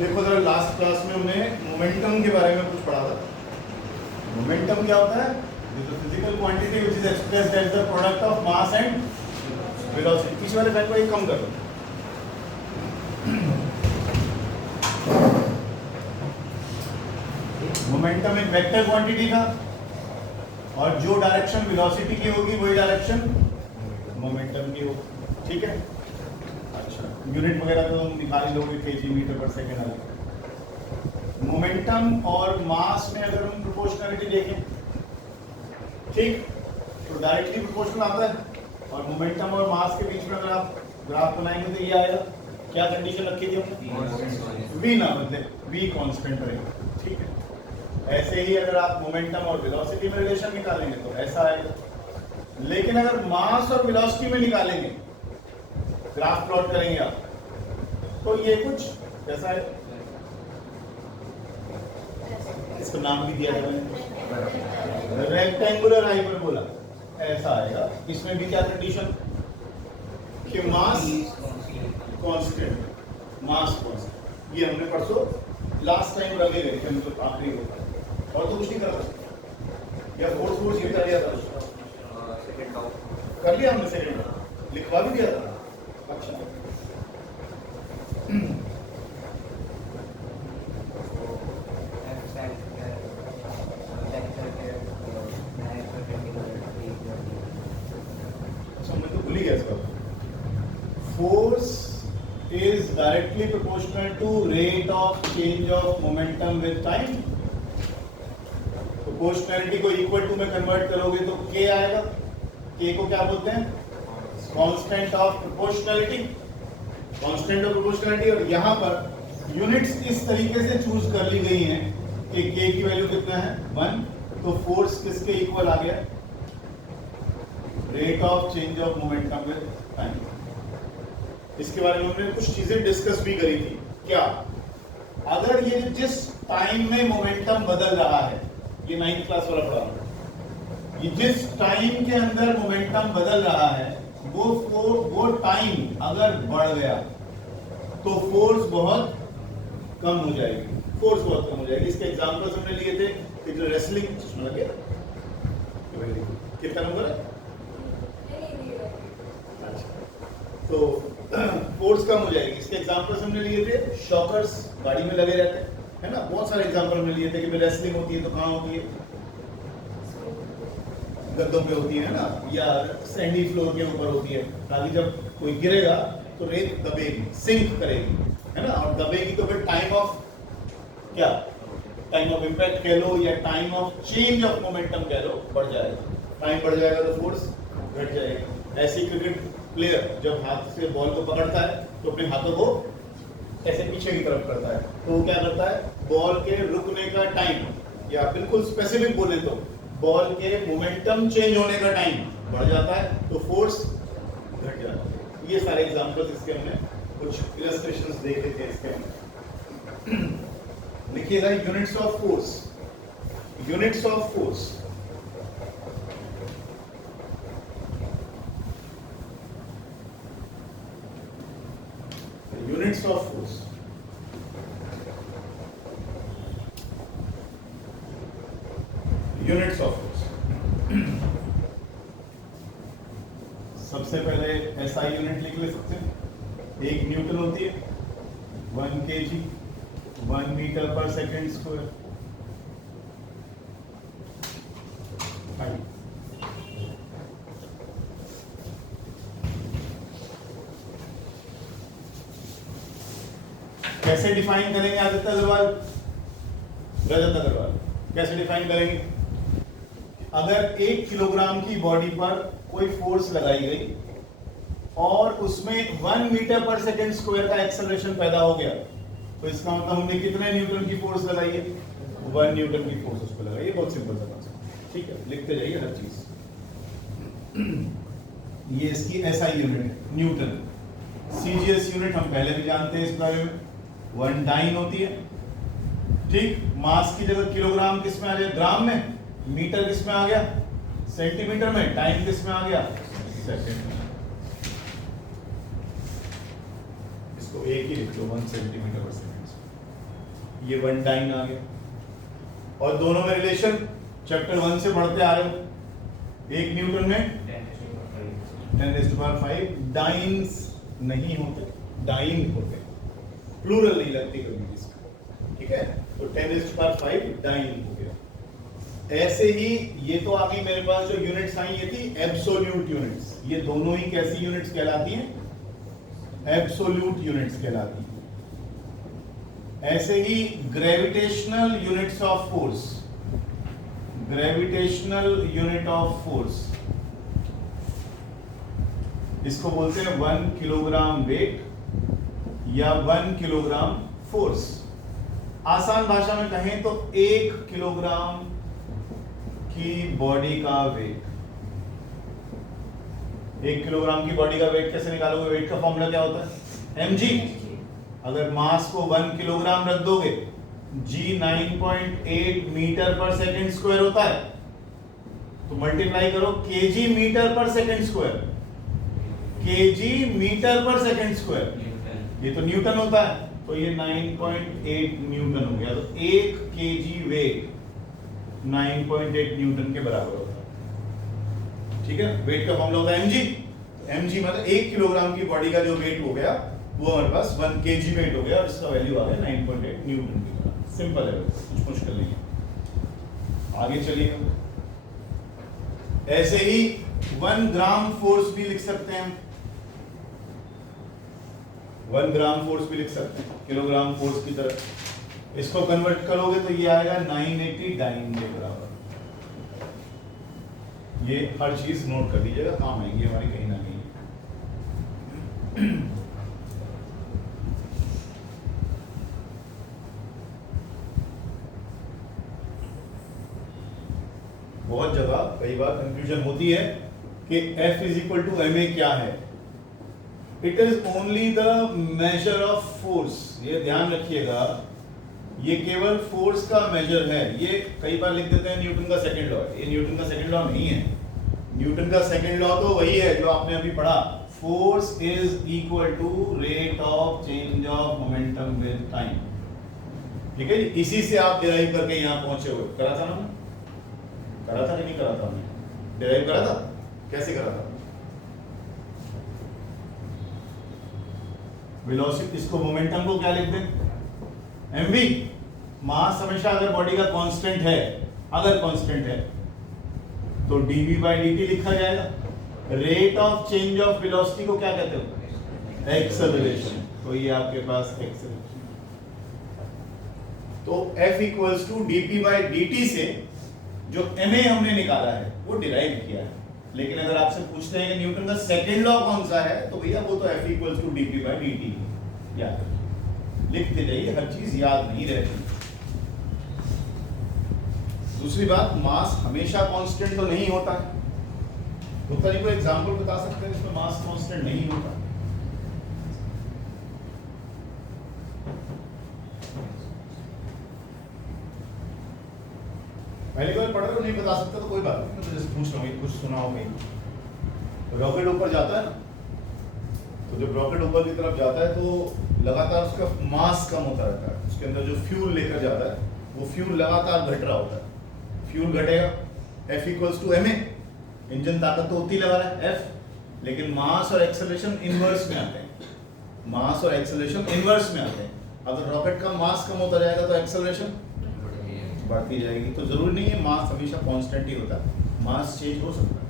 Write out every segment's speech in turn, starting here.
देखो जरा, last class में हमने मोमेंटम के बारे में कुछ पढ़ा था। मोमेंटम क्या होता है? Physical quantity which is expressed as the product of mass and velocity. पीछे वाले फैक्ट को एक कम कर दो। मोमेंटम एक वेक्टर क्वांटिटी था और जो डायरेक्शन वेलोसिटी की होगी वही डायरेक्शन मोमेंटम की होगी। ठीक है, अच्छा यूनिट वगैरह तो तुम निकाल ही लोगे, केजी मीटर पर सेकेंड वाले। मोमेंटम और मास में अगर हम प्रोपोर्शनलिटी देखें, ठीक, तो डायरेक्टली प्रोपोर्शनल आता है। और मोमेंटम और मास के बीच में अगर आप ग्राफ बनाएंगे तो ये आएगा। क्या कंडीशन रखी थी हमने? v ना बदले, v कांस्टेंट रहेगा। ठीक है, ऐसे ही अगर आप मोमेंटम और वेलोसिटी में रिलेशन निकालेंगे तो ऐसा आएगा। लेकिन अगर मास और वेलोसिटी में निकालेंगे, ग्राफ प्लॉट करेंगे आप, तो ये कुछ कैसा है, इसको नाम भी दिया था मैंने, रेक्टेंगुलर हाइपरबोला, ऐसा आएगा। इसमें भी क्या कंडीशन कि मास कांस्टेंट, मास कांस्टेंट। ये हमने परसों लास्ट टाइम रखे गए थे, मतलब आखिरी होता और तो कुछ नहीं कर सकते। या फोर्स ये कर लिया था, कर लिया हमने, सेकंड लिखवा भी दिया था। अच्छा मैं तो भूल ही गया इसका। Force is directly proportional to rate of change of momentum with time। Proportionality को इक्वल टू में कन्वर्ट करोगे तो k आएगा। k को क्या बोलते हैं? Constant of proportionality, constant of proportionality. और यहाँ पर यूनिट्स इस तरीके से चूज कर ली गई हैं कि k की वैल्यू कितना है? 1। तो फोर्स किसके इक्वल आ गया? Rate of change of momentum with time. इसके बारे में हमने कुछ चीजें डिस्कस भी करी थी। क्या? अगर ये जिस टाइम में मोमेंटम बदल रहा है, ये 9th क्लास वाला पढ़ा, ये जिस टाइम के अंदर मोमेंटम बदल रहा है वो टाइम अगर बढ़ गया तो फोर्स बहुत कम हो जाएगी। फोर्स बहुत कम हो जाएगी। इसके एग्जांपल्स हमने लिए थे कि जो रेसलिंग, चश्मा लग गया, कितना नंबर है? तो फोर्स कम हो जाएगी। इसके एग्जांपल्स हमने लिए थे, शॉकर्स गाड़ी में लगे रहते हैं, है ना। बहुत सारे एग्जांपल हमने लिए थे कि रेसलिंग होती है तो कहाँ होती है? गद्दों पे होती है ना, या सैंडी फ्लोर के ऊपर होती है, ताकि जब कोई गिरेगा तो रेत दबेगी, सिंक करेगी, है ना। और दबेगी तो फिर टाइम ऑफ क्या, टाइम ऑफ इम्पैक्ट कह लो या time of change of momentum कह लो, बढ़ जाएगा। टाइम बढ़ जाएगा तो फोर्स घट जाएगी। ऐसी क्रिकेट प्लेयर जब हाथ से बॉल को पकड़ता है तो अपने हाथों को ऐसे पीछे की तरफ करता है, तो वो क्या करता है? बॉल के रुकने का टाइम, या बिल्कुल स्पेसिफिक बोले तो बॉल के मोमेंटम चेंज होने का टाइम बढ़ जाता है, तो फोर्स घट जाता है। ये सारे एग्जांपल्स इसके हमने कुछ इलस्ट्रेशंस देखे थे। इसके हमने लिखिएगा units of force. Units of force, units of force. Units of force, सबसे पहले एसआई यूनिट लिख ले सकते हैं। 1 न्यूटन होती है, 1 kg, 1 मीटर पर सेकेंड स्क्वायर। कैसे डिफाइन करेंगे आदित्य अग्रवाल, रजत अग्रवाल? कैसे डिफाइन करेंगे? अगर 1 किलोग्राम की बॉडी पर कोई फोर्स लगाई गई और उसमें 1 मीटर पर सेकेंड स्क्वायर का एक्सेलरेशन पैदा हो गया, तो इसका मतलब हमने कितने न्यूटन की फोर्स लगाई है? 1 न्यूटन की फोर्स उस पर लगाई है। बहुत सिंपल सा कॉन्सेप्ट, ठीक है, लिखते जाइए हर चीज। ये इसकी SI unit Newton. CGS unit हम पहले भी जानते हैं इस बारे में, 1 डाइन होती है। ठीक, मास की जगह किलोग्राम किस में आ गया? ग्राम में। मीटर किस में आ गया? सेंटीमीटर में। टाइम किस में आ गया? सेकंड में। इसको एक ही लिख लो, 1 सेंटीमीटर पर सेकंड। ये 1 डाइन आ गया। और दोनों में रिलेशन चैप्टर 1 से पढ़ते आ रहे हो, 1 न्यूटन में 10⁵ डाइन्स नहीं होते, डाइन होते, प्लूरल नहीं लगती कभी इसका, ठीक है। तो 10⁵ डाइन हो गया। ऐसे ही ये तो आ गई मेरे पास जो यूनिट्स आई, ये थी एब्सोल्यूट यूनिट्स। ये दोनों ही कैसी यूनिट्स कहलाती हैं? एब्सोल्यूट यूनिट्स कहलाती हैं। ऐसे ही gravitational units of force, gravitational unit of force, इसको बोलते हैं 1 किलोग्राम वेट या 1 किलोग्राम फोर्स। आसान भाषा में कहें तो 1 किलोग्राम की बॉडी का वेट। 1 किलोग्राम की बॉडी का वेट कैसे निकालोगे? वेट का फॉर्मूला क्या होता है? mg। अगर मास को 1 किलोग्राम रख दोगे, g 9.8 मीटर पर सेकंड स्क्वायर होता है, तो मल्टीप्लाई करो kg मीटर पर सेकंड स्क्वायर, kg मीटर पर सेकंड स्क्वायर, ये तो न्यूटन होता है, तो ये 9.8 न्यूटन हो गया। तो 1 kg वेट 9.8 न्यूटन के बराबर होता है, ठीक है। वेट का फॉर्मूला होता है mg। mg मतलब 1 किलोग्राम की बॉडी का जो वेट हो गया वो हमारे पास 1 kg वेट हो गया और इसका वैल्यू आ गया 9.8 न्यूटन की तरह। सिंपल है, कुछ मुश्किल नहीं है। आगे चलिए, ऐसे ही 1 ग्राम फोर्स भी लिख सकते हैं, 1 ग्राम फोर्स भी लिख सकते हैं किलोग्राम फोर्स की तरह। इसको कन्वर्ट करोगे तो ये आएगा 980 डाइन के बराबर। ये हर चीज नोट कर लीजिएगा, काम आएंगी हमारी कहीं ना कहीं। बहुत जगह कई बार कंफ्यूजन होती है कि F = ma क्या है। It is only the measure of force. ये ध्यान रखिएगा, ये केवल फोर्स का मेजर है। ये कई बार लिख देते हैं न्यूटन का सेकंड लॉ, ये न्यूटन का सेकंड लॉ नहीं है। न्यूटन का सेकंड लॉ तो वही है जो आपने अभी पढ़ा, force is equal to rate of change of momentum with time, ठीक है। इसी से आप डिराइव करके यहाँ पहुंचे हुए। करा था ना, करा था कि नहीं करा था? हमने डिराइव करा था, कैसे करा था? वेलोसिटी, इसको मोमेंटम को क्या लिखते हैं? mv। मास हमेशा अगर बॉडी का कांस्टेंट है, अगर कांस्टेंट है तो dv/dt लिखा जाएगा। Rate of change of velocity को क्या कहते हो? एक्सेलरेशन। तो ये आपके पास एक्सेलरेशन। तो F = dp/dt से जो ma हमने निकाला है वो डिराइव किया है। लेकिन अगर आपसे पूछते हैं कि न्यूटन का सेकंड लॉ कौन सा है, तो भैया वो तो F = dp/dt याद रखिए, लिखते जाइए, हर चीज याद नहीं रहती। दूसरी बात, मास हमेशा कांस्टेंट तो नहीं होता है। होता नहीं, कोई एग्जांपल बता सकते हैं जिसमें मास कांस्टेंट नहीं होता? पहले कोई पढ़ रहे हो, नहीं बता सकता तो कोई बात नहीं, मैं तो जैसे पूछ रहा हूँ, कुछ सुना हो कहीं। रॉकेट ऊपर जाता है ना, तो जब रॉकेट ऊपर की तरफ जाता है तो लगातार उसका मास कम होता रहता है। उसके अंदर जो फ्यूल लेकर जाता है वो फ्यूल लगातार घट रहा होता है। फ्यूल घटेगा, F = ma। इंजन ताकत तो उतनी लगा रहा है F, लेकिन मास और एक्सेलरेशन इनवर्स में आते हैं। मास और एक्सेलरेशन इनवर्स में आते हैं। अगर रॉकेट का मास कम होता जाएगा तो एक्सेलरेशन बढ़ती जाएगी। तो जरूरी नहीं है मास हमेशा कांस्टेंट ही होता है, मास चेंज हो सकता है,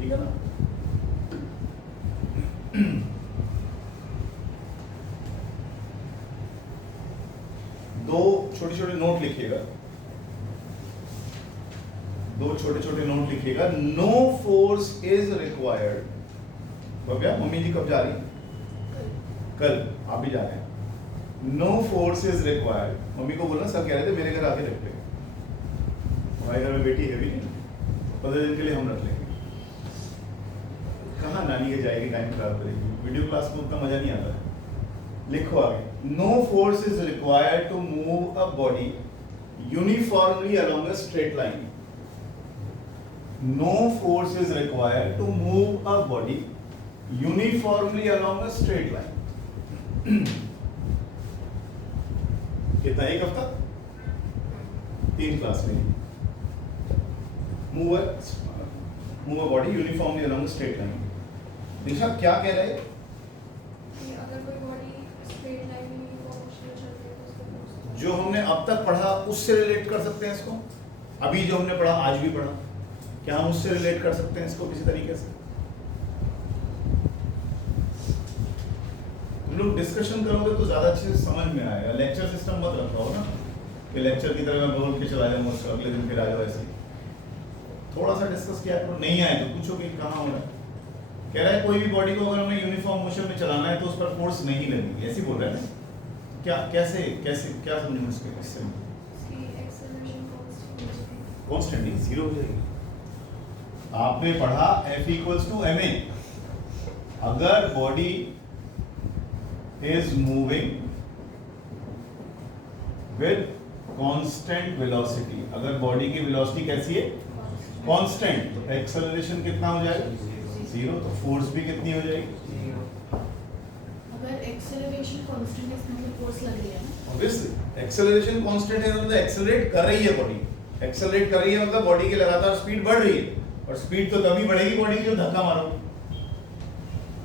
ठीक है ना। दो छोटे छोटे नोट लिखिएगा, दो छोटे छोटे नोट लिखिएगा। No force is required. हो गया? मम्मी जी कब जा रही? कल। आप भी जा रहे हैं। No force is required. Mummy को बोलना सर कह रहे थे मेरे घर आके रख लेंगे। हमारे घर में बेटी है भी नहीं, 15 दिन के लिए हम रख लेंगे। कहाँ नानी के जाएगी, टाइम खराब करेगी। वीडियो क्लास में उतना मजा नहीं आता है। लिखो आगे, no force is required to move a body uniformly along a straight line. No force is required to move a body uniformly along a straight line. कितना, एक हफ्ता, 3 क्लास में। Move a body uniformly along straight line. दिशा क्या कह रहे हैं? अगर कोई बॉडी स्ट्रेट लाइन में मोशन में चल रही है तो उसको फोर्स। जो हमने अब तक पढ़ा उससे रिलेट कर सकते हैं इसको। अभी जो हमने पढ़ा, आज भी पढ़ा, क्या हम उससे रिलेट कर सकते हैं इसको किसी तरीके से? तुम लोग डिस्कशन करोगे तो ज्यादा अच्छे से समझ में आएगा। लेक्चर सिस्टम मत रखा हो ना कि लेक्चर की तरह मैं बोल के चला जाऊंगा, उसको अगले दिन फिर आ जाओ। ऐसे थोड़ा सा डिस्कस किया करो, नहीं आए तो पूछो कि कहाँ हो रहा है। कह रहा है कोई भी बॉडी को अगर हमें यूनिफॉर्म मोशन में चलाना है तो उस पर फोर्स नहीं लगेगी, ऐसे बोल रहा है ना। क्या कैसे कैसे क्या समझूं इसके इससे? उसकी एक्सेलरेशन कांस्टेंट ही जीरो हो जाएगी। आपने पढ़ा F इक्वल्स टू ma। अगर body is moving with constant velocity, अगर बॉडी की वेलोसिटी कैसी है? कांस्टेंट, तो एक्सेलरेशन कितना हो जाएगा? जीरो। तो फोर्स भी कितनी हो जाएगी? अगर एक्सेलरेशन कांस्टेंट है इसमें हमें फोर्स लग रही है ना। ऑब्वियसली एक्सेलरेशन कांस्टेंट है मतलब एक्सेलरेट कर रही है बॉडी। एक्सेलरेट कर रही है मतलब बॉडी की लगातार स्पीड बढ़ रही है, और स्पीड तो तभी बढ़ेगी बॉडी की जब धक्का मारोगे।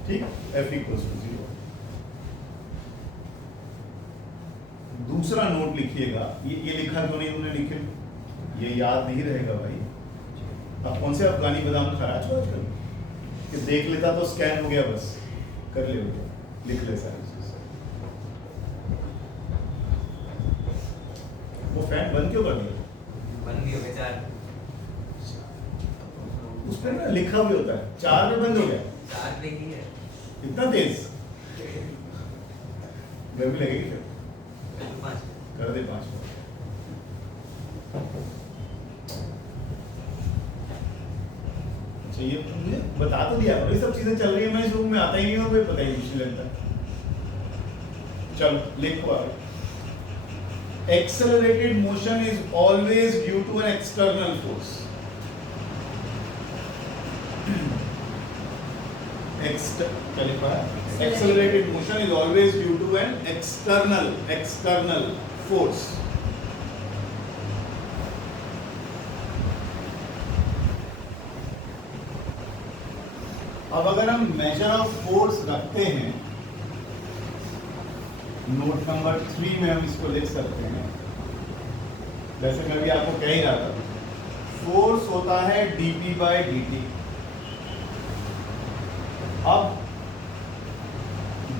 ठीक, F इक्वल्स टू 0। दूसरा नोट लिखिएगा। ये लिखा क्यों नहीं तुमने? लिखे, ये याद नहीं रहेगा भाई। अब कौन से अफगानी बादाम खा रहा है आजकल कि देख लेता तो स्कैन हो गया, बस कर ले, लिख ले सारी चीज। वो फैन बंद क्यों कर दिया? बन गया बेचार। उस पर ना लिखा भी होता है 4 में बंद हो गया। 4 पे ही है। इतना तेज गर्मी लगेगी फिर। 5 कर दे 5 पर। अच्छा ये मुझे बता तो दिया, ये सब चीजें चल रही है, मैं इस रूम में आता ही नहीं हूँ, मुझे पता ही नहीं लगता। चलो लिखो आगे। Accelerated motion is always due to an external force. Accelerated motion is always due to an external force. अब अगर हम मेजर ऑफ फोर्स रखते हैं, नोट नंबर 3 में हम इसको लिख सकते हैं। वैसे मैं भी आपको कह ही रहा था, फोर्स होता है dp/dt। अब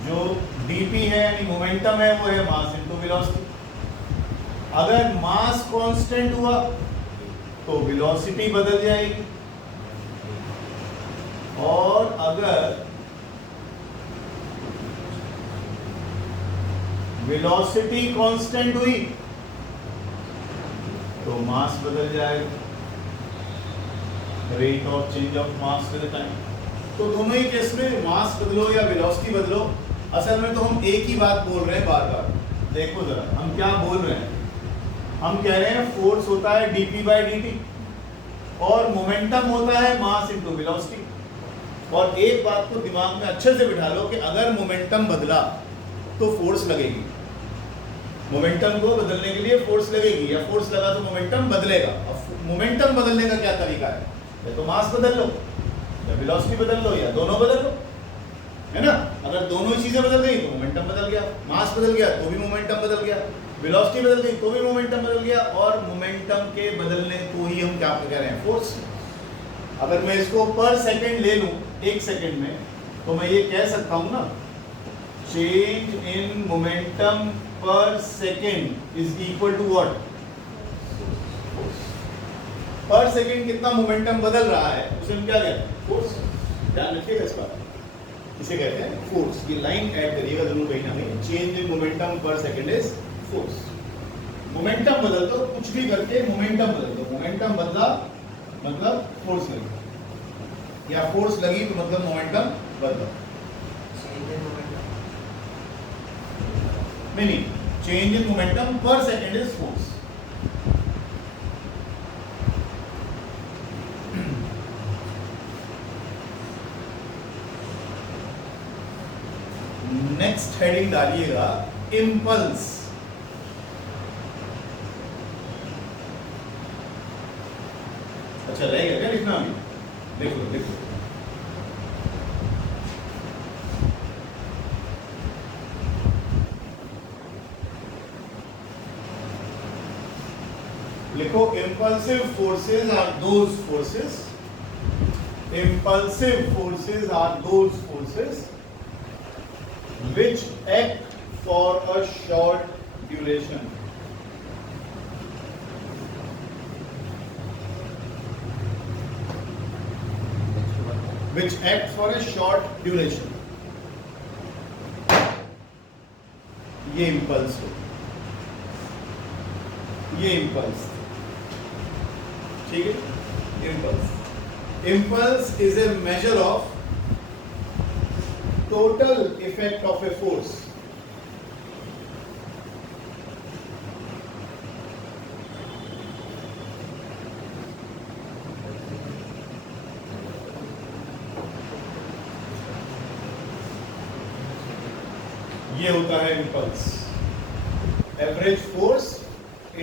जो dp है यानी मोमेंटम है, वो है मास इनटू वेलोसिटी। अगर मास कांस्टेंट हुआ तो वेलोसिटी बदल जाएगी, और अगर वेलोसिटी कांस्टेंट हुई तो मास बदल जाएगा, rate of change of mass with time. तो दोनों ही केस में मास बदलो या वेलोसिटी बदलो, असल में तो हम एक ही बात बोल रहे हैं बार बार। देखो जरा हम क्या बोल रहे हैं, हम कह रहे हैं फोर्स होता है dp/dt और मोमेंटम होता है मास इनटू वेलोसिटी। और एक बात को दिमाग में अच्छे से बिठा लो कि अगर मोमेंटम बदला तो फोर्स लगेगी। मोमेंटम को बदलने के लिए फोर्स लगेगी, या फोर्स लगा तो मोमेंटम बदलेगा। अब मोमेंटम बदलने का क्या तरीका है? या तो मास बदल लो, या वेलोसिटी बदल लो, या दोनों बदल लो, है ना। अगर दोनों ही चीजें बदल गई तो मोमेंटम बदल गया, मास बदल गया तो भी मोमेंटम बदल गया, वेलोसिटी बदल गई तो भी मोमेंटम बदल गया, और मोमेंटम के बदलने को ही हम क्या कह रहे हैं? फोर्स। अगर मैं इसको पर सेकंड ले लूं 1 सेकंड में, तो मैं ये कह सकता हूं ना, change in momentum per second is equal to what? Per second कितना मोमेंटम बदल रहा है उसे हम क्या कहते हैं? फोर्स। ध्यान रखिएगा इस बात, इसे कहते हैं फोर्स। ये लाइन ऐड करिएगा जरूर कहीं ना कहीं। Change in momentum per second is force. Momentum बदल दो, कुछ भी करके मोमेंटम बदल दो। मोमेंटम बदला मतलब फोर्स लगी, या फोर्स लगी तो मतलब मोमेंटम बदला। नहीं, change in momentum per second is force. Next heading डालिएगा इम्पल्स। अच्छा रहेगा क्या लिखना अभी? लिख लो लिख लो। लिखो impulsive forces are those forces. Impulsive forces are those forces which act for a short duration. Which act for a short duration. ये impulse हो, ये impulse, ठीक है? Impulse. Impulse is a measure of total effect of a force. ये होता है impulse. Average force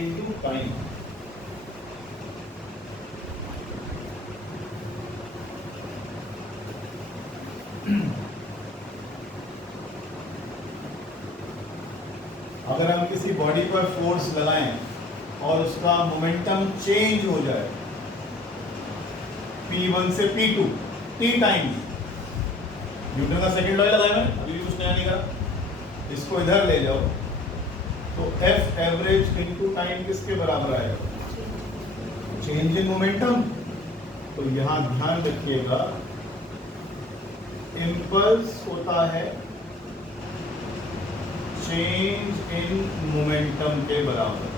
into time. अगर हम किसी बॉडी पर फोर्स लगाएं और उसका मोमेंटम चेंज हो जाए P1 से P2 T टाइम, न्यूटन का सेकंड लॉ लगाया मैंने, अभी भी कुछ नया नहीं करा, इसको इधर ले जाओ तो F एवरेज इनटू टाइम किसके बराबर आएगा? Change in momentum. तो यहां ध्यान रखिएगा इंपल्स होता है चेंज इन मोमेंटम के बराबर,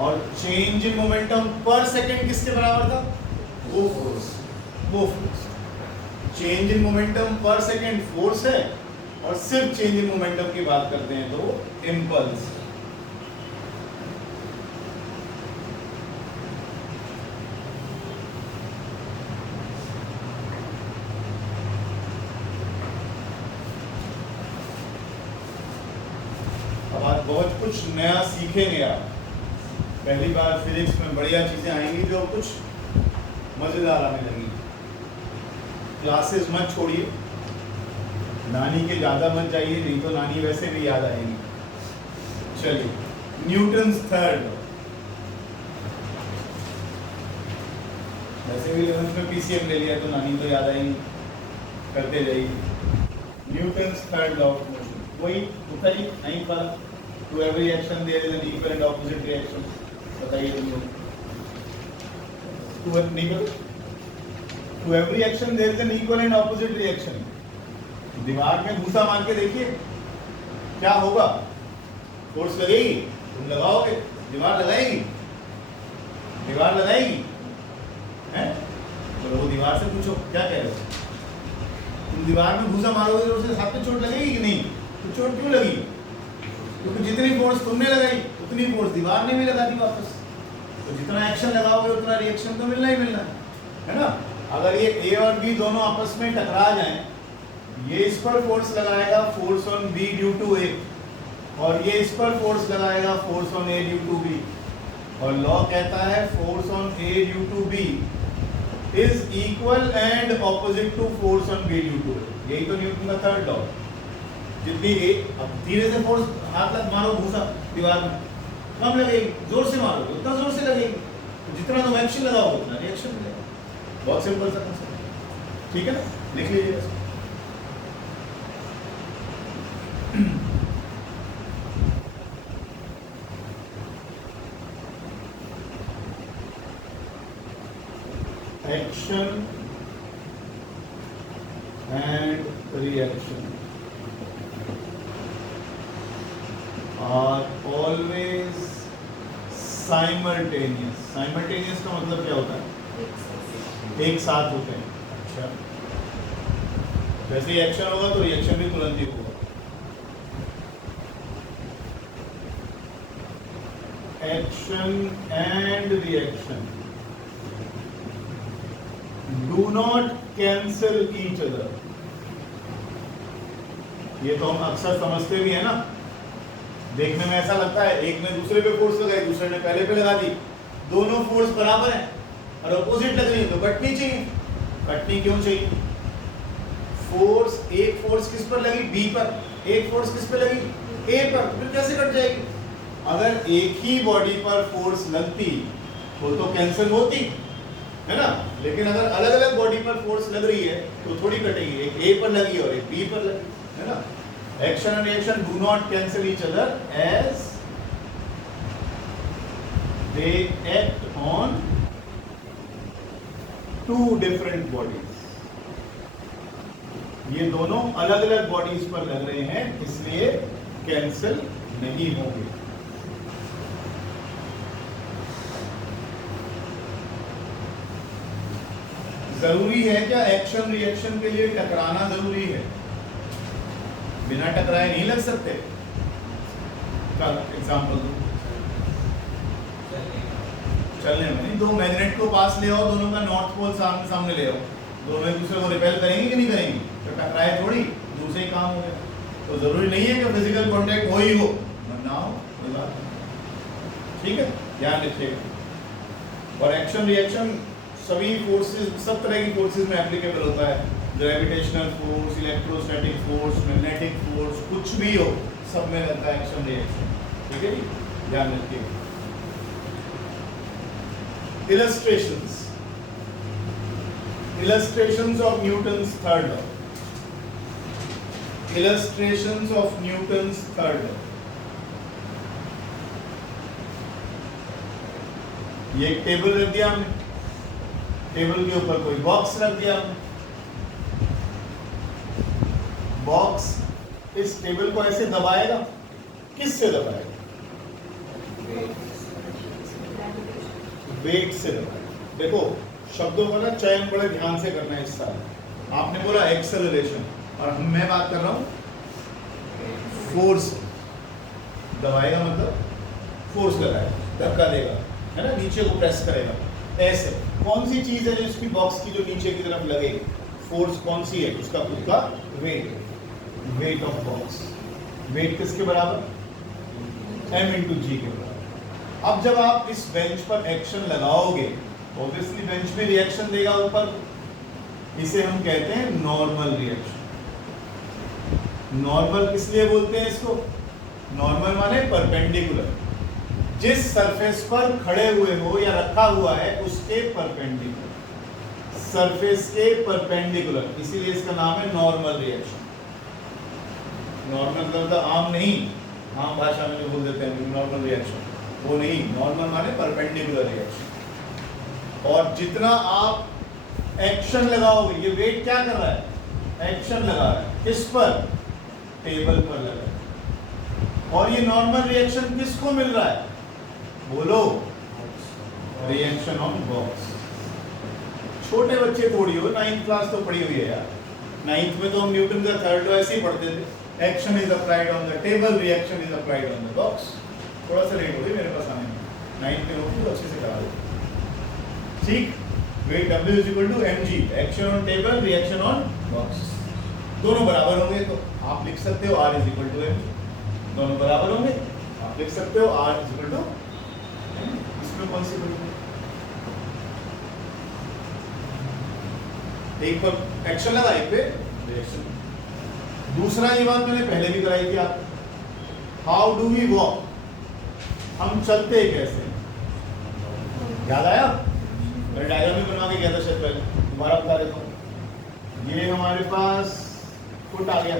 और change in momentum per second किसके बराबर था? वो force. Change in momentum per second force है, और सिर्फ चेंज इन मोमेंटम की बात करते हैं तो इंपल्स। अब आज बहुत कुछ नया सीखेंगे आप। पहली बार फिजिक्स में बढ़िया चीजें आएंगी जो कुछ मजेदार आने लगेंगी। क्लासेस मत छोड़िए, नानी के ज्यादा मत जाइए, नहीं तो नानी वैसे भी याद आएंगी। चलिए, न्यूटन्स थर्ड लॉ, वैसे भी 11th में पीसीएम ले लिया तो नानी तो याद आएंगी, करते जाइए। Newton's third law of motion, वही उत्तर नहीं पड़ा। To every action there is an equal and opposite reaction. बताइए तुम लोग, टू नहीं पता? To every action there is an equal and opposite reaction. दीवार में घूसा मार के देखिए क्या होगा? फोर्स लगेगी, तुम लगाओगे, दीवार लगाएगी, दीवार लगाएगी, हैं? तो वो दीवार से पूछो क्या कह रहे हो? तुम दीवार में घूसा मारोगे तो उससे हाथ पे चोट लगेगी कि नहीं? तो चोट क्यों लगी? क्योंकि जितनी फोर्स तुमने लगाई उतनी फोर्स दीवार ने भी लगा दी वापस। तो जितना एक्शन लगाओगे उतना रिएक्शन तो मिलना ही मिलना है ना? अगर ये ए और बी दोनों आपस में टकरा जाएं, ये इस पर फोर्स लगाएगा, force on B due to A, और ये इस पर फोर्स लगाएगा, force on A due to B. और लॉ कहता है force on A due to B is equal and opposite to force on B due to A. यही तो न्यूटन का थर्ड लॉ। जितनी ए, अब धीरे से फोर्स हाथ लग मारो घूसा दीवार में, कम लगेगी, जोर से मारोगे उतना जोर से लगेगी। तो जितना तुम एक्शन लगाओगे उतना रिएक्शन मिलेगा। बहुत सिंपल सा कंसेप्ट, ठीक है ना? लिख लीजिए। Action and reaction are always simultaneous. Simultaneous का मतलब क्या होता है? एक साथ होते हैं। अच्छा, जैसे ही एक्शन होगा तो रिएक्शन भी तुरंत ही होगा। Action and reaction do not cancel each other. ये तो हम अक्सर समझते भी है ना, देखने में ऐसा लगता है एक ने दूसरे पे फोर्स लगाई, दूसरे ने पहले पे लगा दी, दोनों फोर्स बराबर है और अपोजिट लग रही है तो कटनी चाहिए। कटनी क्यों चाहिए? फोर्स, एक फोर्स किस पर लगी? बी पर, एक फोर्स किस पे लगी? ए पर, फिर कैसे कट जाएगी? अगर एक ही बॉडी पर फोर्स लगती वो तो कैंसिल होती है ना, लेकिन अगर अलग अलग बॉडी पर फोर्स लग रही है तो थोड़ी कटेगी, एक ए पर लगी और एक बी पर लगी, है ना। Action and reaction do not cancel each other as they act on two different bodies. ये दोनों अलग अलग बॉडीज पर लग रहे हैं इसलिए कैंसिल नहीं होंगे। जरूरी है क्या एक्शन रिएक्शन के लिए टकराना जरूरी है? बिना टकराए नहीं लग सकते। एग्जांपल दो, चलने में नहीं, दो मैग्नेट को पास ले आओ, दोनों का नॉर्थ पोल सामने सामने ले आओ, दोनों एक दूसरे को रिपेल करेंगे कि नहीं करेंगे? तो टकराए थोड़ी, दूसरे ही काम हो गया। तो जरूरी नहीं है कि फिजिकल कांटेक्ट हो ही हो, ना हो, कोई बात नहीं। ठीक है, ध्यान रखिएगा। और एक्शन रिएक्शन सभी फोर्सेस, सब तरह की फोर्सेस में एप्लीकेबल होता है। Gravitational force, electrostatic force, magnetic force, कुछ भी हो सब में लगता है एक्शन रिएक्शन। ठीक है जी, ध्यान रखिएगा। Illustrations. Illustrations of Newton's third law. Illustrations of Newton's third law. ये एक टेबल रख दिया हमने, टेबल के ऊपर कोई बॉक्स रख दिया हमने। बॉक्स इस टेबल को ऐसे दबाएगा, किससे दबाएगा? वेट से दबाएगा। देखो शब्दों का ना चयन बड़े ध्यान से करना है इस साल। आपने बोला एक्सेलरेशन और मैं बात कर रहा हूं फोर्स। दबाएगा मतलब फोर्स लगाएगा, धक्का देगा, है ना, नीचे को प्रेस करेगा। ऐसे कौन सी चीज है जो इसकी बॉक्स की जो नीचे की तरफ लगेगी? फोर्स कौन सी है? उसका खुद का weight, weight of box. Weight किसके बराबर? m इंटू जी के बराबर। अब जब आप इस बेंच पर एक्शन लगाओगे ऑब्वियसली बेंच में रिएक्शन देगा ऊपर, इसे हम कहते हैं नॉर्मल रिएक्शन। नॉर्मल किस लिए बोलते हैं इसको? नॉर्मल माने परपेंडिकुलर, जिस सरफेस पर खड़े हुए हो या रखा हुआ है उसके परपेंडिकुलर, सरफेस के परपेंडिकुलर, इसीलिए इसका नाम है नॉर्मल रिएक्शन। नॉर्मल मतलब आम नहीं, आम भाषा में जो बोल देते हैं नॉर्मल रिएक्शन, वो नहीं। नॉर्मल माने परपेंडिकुलर रिएक्शन। और जितना आप एक्शन लगाओगे, ये वेट क्या कर रहा है? एक्शन लगा रहा है, किस पर? टेबल पर लगा है। और ये नॉर्मल रिएक्शन किसको मिल रहा है? बोलो, रिएक्शन ऑन बॉक्स। छोटे बच्चे थोड़ी हो, 9th क्लास तो पढ़ी हुई है यार। 9th में तो हम न्यूटन का थर्ड लॉ ऐसे ही पढ़ते थे, action is applied on the table, reaction is applied on the box. थोड़ा सा लेट हो गई मेरे पास आने में, 9th में होगी तो अच्छे से करा दो। ठीक, weight W is equal to mg, action on table, reaction on box, दोनों बराबर होंगे तो आप लिख सकते हो R is equal to mg। दोनों बराबर होंगे, आप लिख सकते हो R इज इक्वल टू, इसमें कौन सी बड़ी? एक पर एक्शन लगा, एक पे रिएक्शन। दूसरा ये बात मैंने पहले भी कराई थी आप, हाउ डू वी वॉक, हम चलते कैसे? याद आया? मैंने डायग्राम भी बनवा के गया था शायद पहले, दोबारा बता देता हूँ। ये हमारे पास फुट आ गया,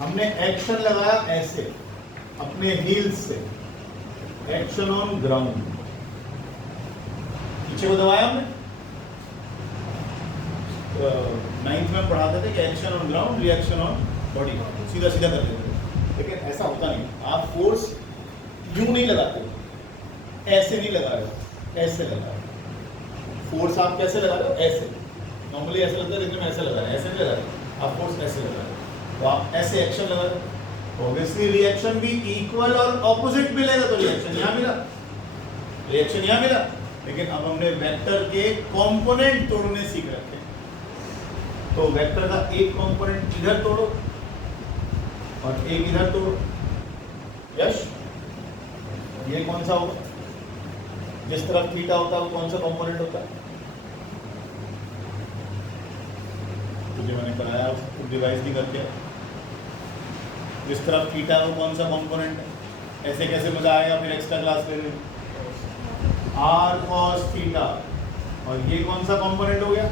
हमने एक्शन लगाया ऐसे अपने हील्स से, एक्शन ऑन ग्राउंड, पीछे को दबाया हमने। 9th में पढ़ाते थे कि action on ground, reaction on body, सीधा सीधा कर देते थे, लेकिन ऐसा होता नहीं। आप फोर्स यूं नहीं लगाते, ऐसे नहीं लगा रहे हो, ऐसे लगा रहे हो। फोर्स आप कैसे लगा रहे हो? ऐसे, नॉर्मली ऐसे लगता है लेकिन मैं ऐसे लगा रहा है, ऐसे नहीं लगा रहे, आप फोर्स ऐसे लगा रहे हो, तो आप ऐसे एक्शन लगा रहे हो। ऑब्वियसली रिएक्शन भी इक्वल और ऑपोजिट मिलेगा, तो रिएक्शन यहाँ मिला, रिएक्शन यहाँ मिला। लेकिन अब हमने वेक्टर के कंपोनेंट तोड़ने सीख रखे, तो वेक्टर का एक कंपोनेंट इधर तोड़ो और एक इधर तोड़ो, यश ये कौन सा होगा? जिस तरफ थीटा होता है वो कौन सा कंपोनेंट होता है? तुझे मैंने कराया, उसको डिवाइस भी करके। जिस तरफ थीटा है वो कौन सा कंपोनेंट है? ऐसे कैसे मजा आएगा फिर एक्स्ट्रा क्लास लेने में? R cos theta. और ये कौन सा कंपोनेंट हो गया?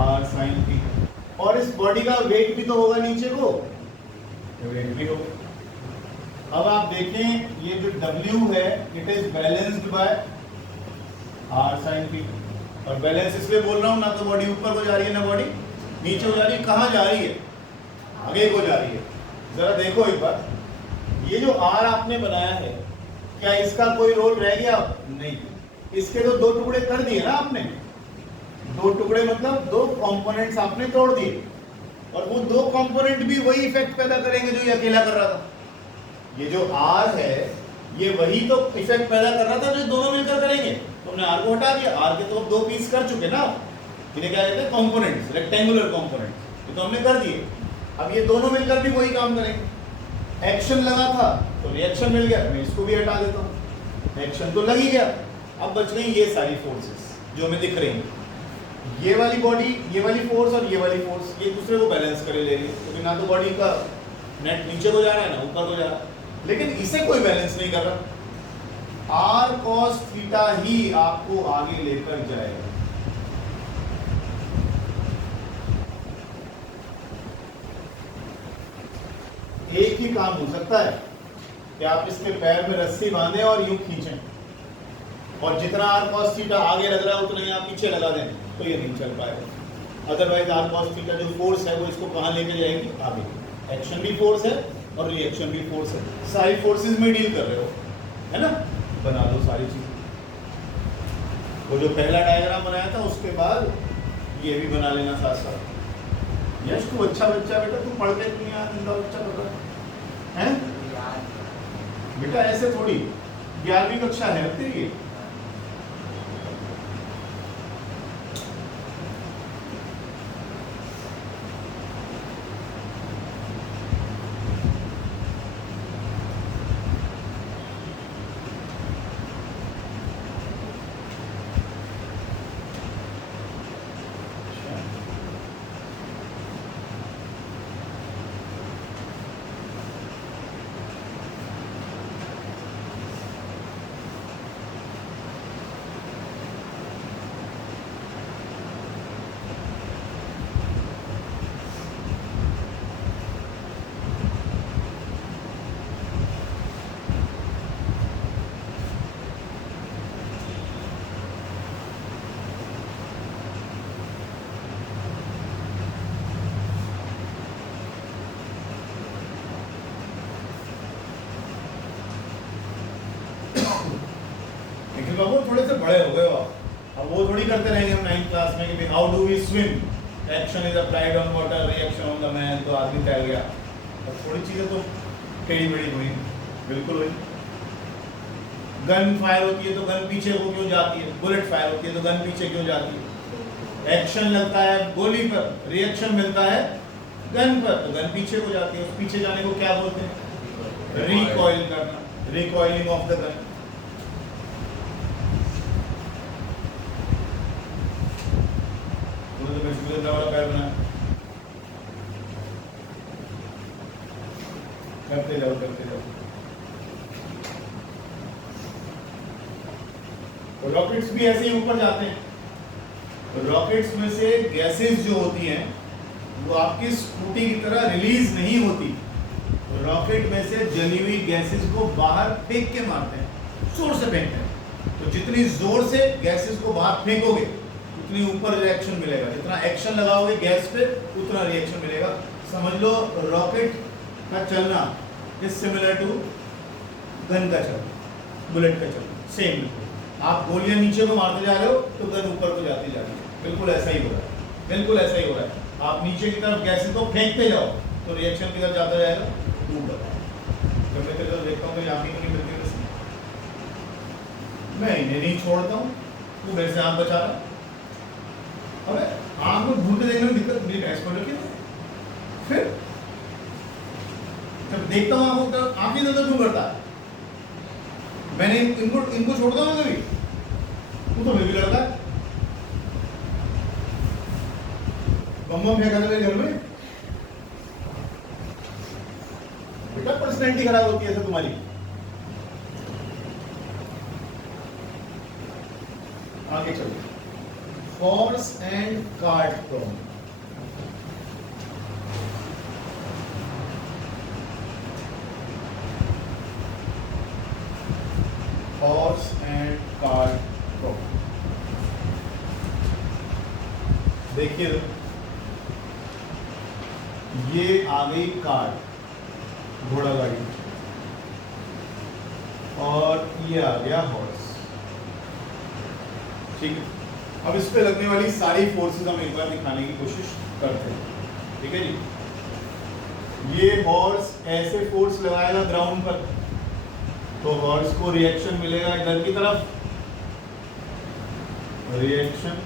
R sine theta. और इस बॉडी का वेट भी तो होगा नीचे को, वेट भी होगा। अब आप देखें ये जो W है it is balanced by R sine theta. और बैलेंस इसलिए बोल रहा हूं, ना तो बॉडी ऊपर को जा रही है ना बॉडी नीचे को जा रही है। कहाँ जा रही है? आगे को जा रही है। जरा देखो एक बार, ये जो R आपने बनाया है क्या इसका कोई रोल रह गया? नहीं। इसके तो दो टुकड़े कर दिए ना आपने। दो टुकड़े मतलब दो कंपोनेंट्स आपने तोड़ दिए, और वो दो कंपोनेंट भी वही इफेक्ट पैदा करेंगे जो ये अकेला कर रहा था। ये जो R है ये वही तो इफेक्ट पैदा कर रहा था जो दोनों मिलकर करेंगे। तो हमने R को हटा दिया, R के तो अब दो पीस कर चुके ना, इन्हें क्या कहते हैं? Components, rectangular components. ये तो हमने कर दिए। अब ये दोनों मिलकर भी वही काम करेंगे। एक्शन लगा था तो रिएक्शन मिल गया, मैं इसको भी हटा देता हूँ, एक्शन तो लग ही गया। अब बच गई ये सारी फोर्सेस जो हमें दिख रही हैं। ये वाली बॉडी, ये वाली फोर्स और ये वाली फोर्स ये दूसरे को बैलेंस करे ले रही है, क्योंकि ना तो बॉडी का नेट नीचे को जा रहा है ना ऊपर को जा रहा है, लेकिन इसे कोई बैलेंस नहीं कर रहा। आर कॉस थीटा ही आपको आगे लेकर जाएगा। एक ही काम हो सकता है कि आप इसके पैर में रस्सी बांधें और यूं खींचें, और जितना आर कॉस थीटा आगे लग रहा है उतना ही आप पीछे लगा दें, तो ये नहीं चल पाएगा। अदरवाइज आर कॉस थीटा जो फोर्स है वो इसको कहाँ लेके जाएगी? आगे। एक्शन भी फोर्स है और रिएक्शन भी फोर्स है, सारी फोर्सेस में डील कर रहे हो, है ना? बना दो सारी चीजें। वो जो पहला डायग्राम बनाया था उसके बाद ये भी बना लेना साथ साथ। यश तू अच्छा बच्चा बेटा, तू पढ़ के दुनिया जिंदा बच्चा कर रहा है बेटा, ऐसे थोड़ी। 11वीं कक्षा है तेरी। बाबू थोड़े से बड़े हो गए हो आप, अब वो थोड़ी करते रहेंगे हम 9th क्लास में कि how do we swim, action is applied on water, reaction on the man, तो आदमी तैर गया। अब थोड़ी चीजें तो टेढ़ी मेढ़ी हुई, बिल्कुल हुई। गन फायर होती है तो गन पीछे को क्यों जाती है? बुलेट फायर होती है तो गन पीछे क्यों जाती है? एक्शन लगता है गोली पर, रिएक्शन मिलता है गन पर, तो गन पीछे को जाती है। उस पीछे जाने को क्या बोलते हैं? रिकॉइल करना, रिकॉइलिंग ऑफ द गन। वाला पैर बना, करते जाओ करते जाओ। तो रॉकेट्स भी ऐसे ही ऊपर जाते हैं। तो रॉकेट्स में से गैसेस जो होती हैं वो आपकी स्कूटी की तरह रिलीज नहीं होती। तो रॉकेट में से जली हुई गैसेस को बाहर फेंक के मारते हैं, जोर से फेंकते हैं। तो जितनी जोर से गैसेस को बाहर फेंकोगे उतनी ऊपर रिएक्शन मिलेगा, जितना एक्शन लगाओगे गैस पे उतना रिएक्शन मिलेगा। समझ लो रॉकेट का चलना इज सिमिलर टू गन का चलना, बुलेट का चलना, सेम। आप गोलियां नीचे को मारते जा रहे हो तो गन ऊपर को जाती जा रही है, बिल्कुल ऐसा ही हो रहा है, बिल्कुल ऐसा ही हो रहा है। आप नीचे की तरफ गैसेस को फेंकते जाओ तो रिएक्शन की तरफ जाता जाएगा ऊपर। जब मैं तेरे को देखता हूँ तो यहाँ नहीं मिलती, मैं इन्हें नहीं छोड़ता हूँ, तू मेरे से आँख बचा रहा। अबे आँख में घूर के देखने में दिक्कत, मेरी भैंस पड़ रखी है। फिर जब देखता हूँ आपको तो आप ही ज्यादा क्यों करता है? मैंने इनको छोड़ता हूँ कभी? तू तो मैं भी लड़ता है। बम फेंका था मेरे घर में। बेटा पर्सनैलिटी खराब होती है ऐसा तुम्हारी। आगे चलो। Horse and cart problem. Horse and cart problem. देखिए ये आ गई कार्ट, घोड़ा गाड़ी, और ये आ गया हॉर्स। ठीक है, अब इस पे लगने वाली सारी फोर्सेस हम एक बार दिखाने की कोशिश करते हैं। ठीक है जी। ये हॉर्स ऐसे फोर्स लगाएगा ग्राउंड पर, तो हॉर्स को रिएक्शन मिलेगा इधर की तरफ, reaction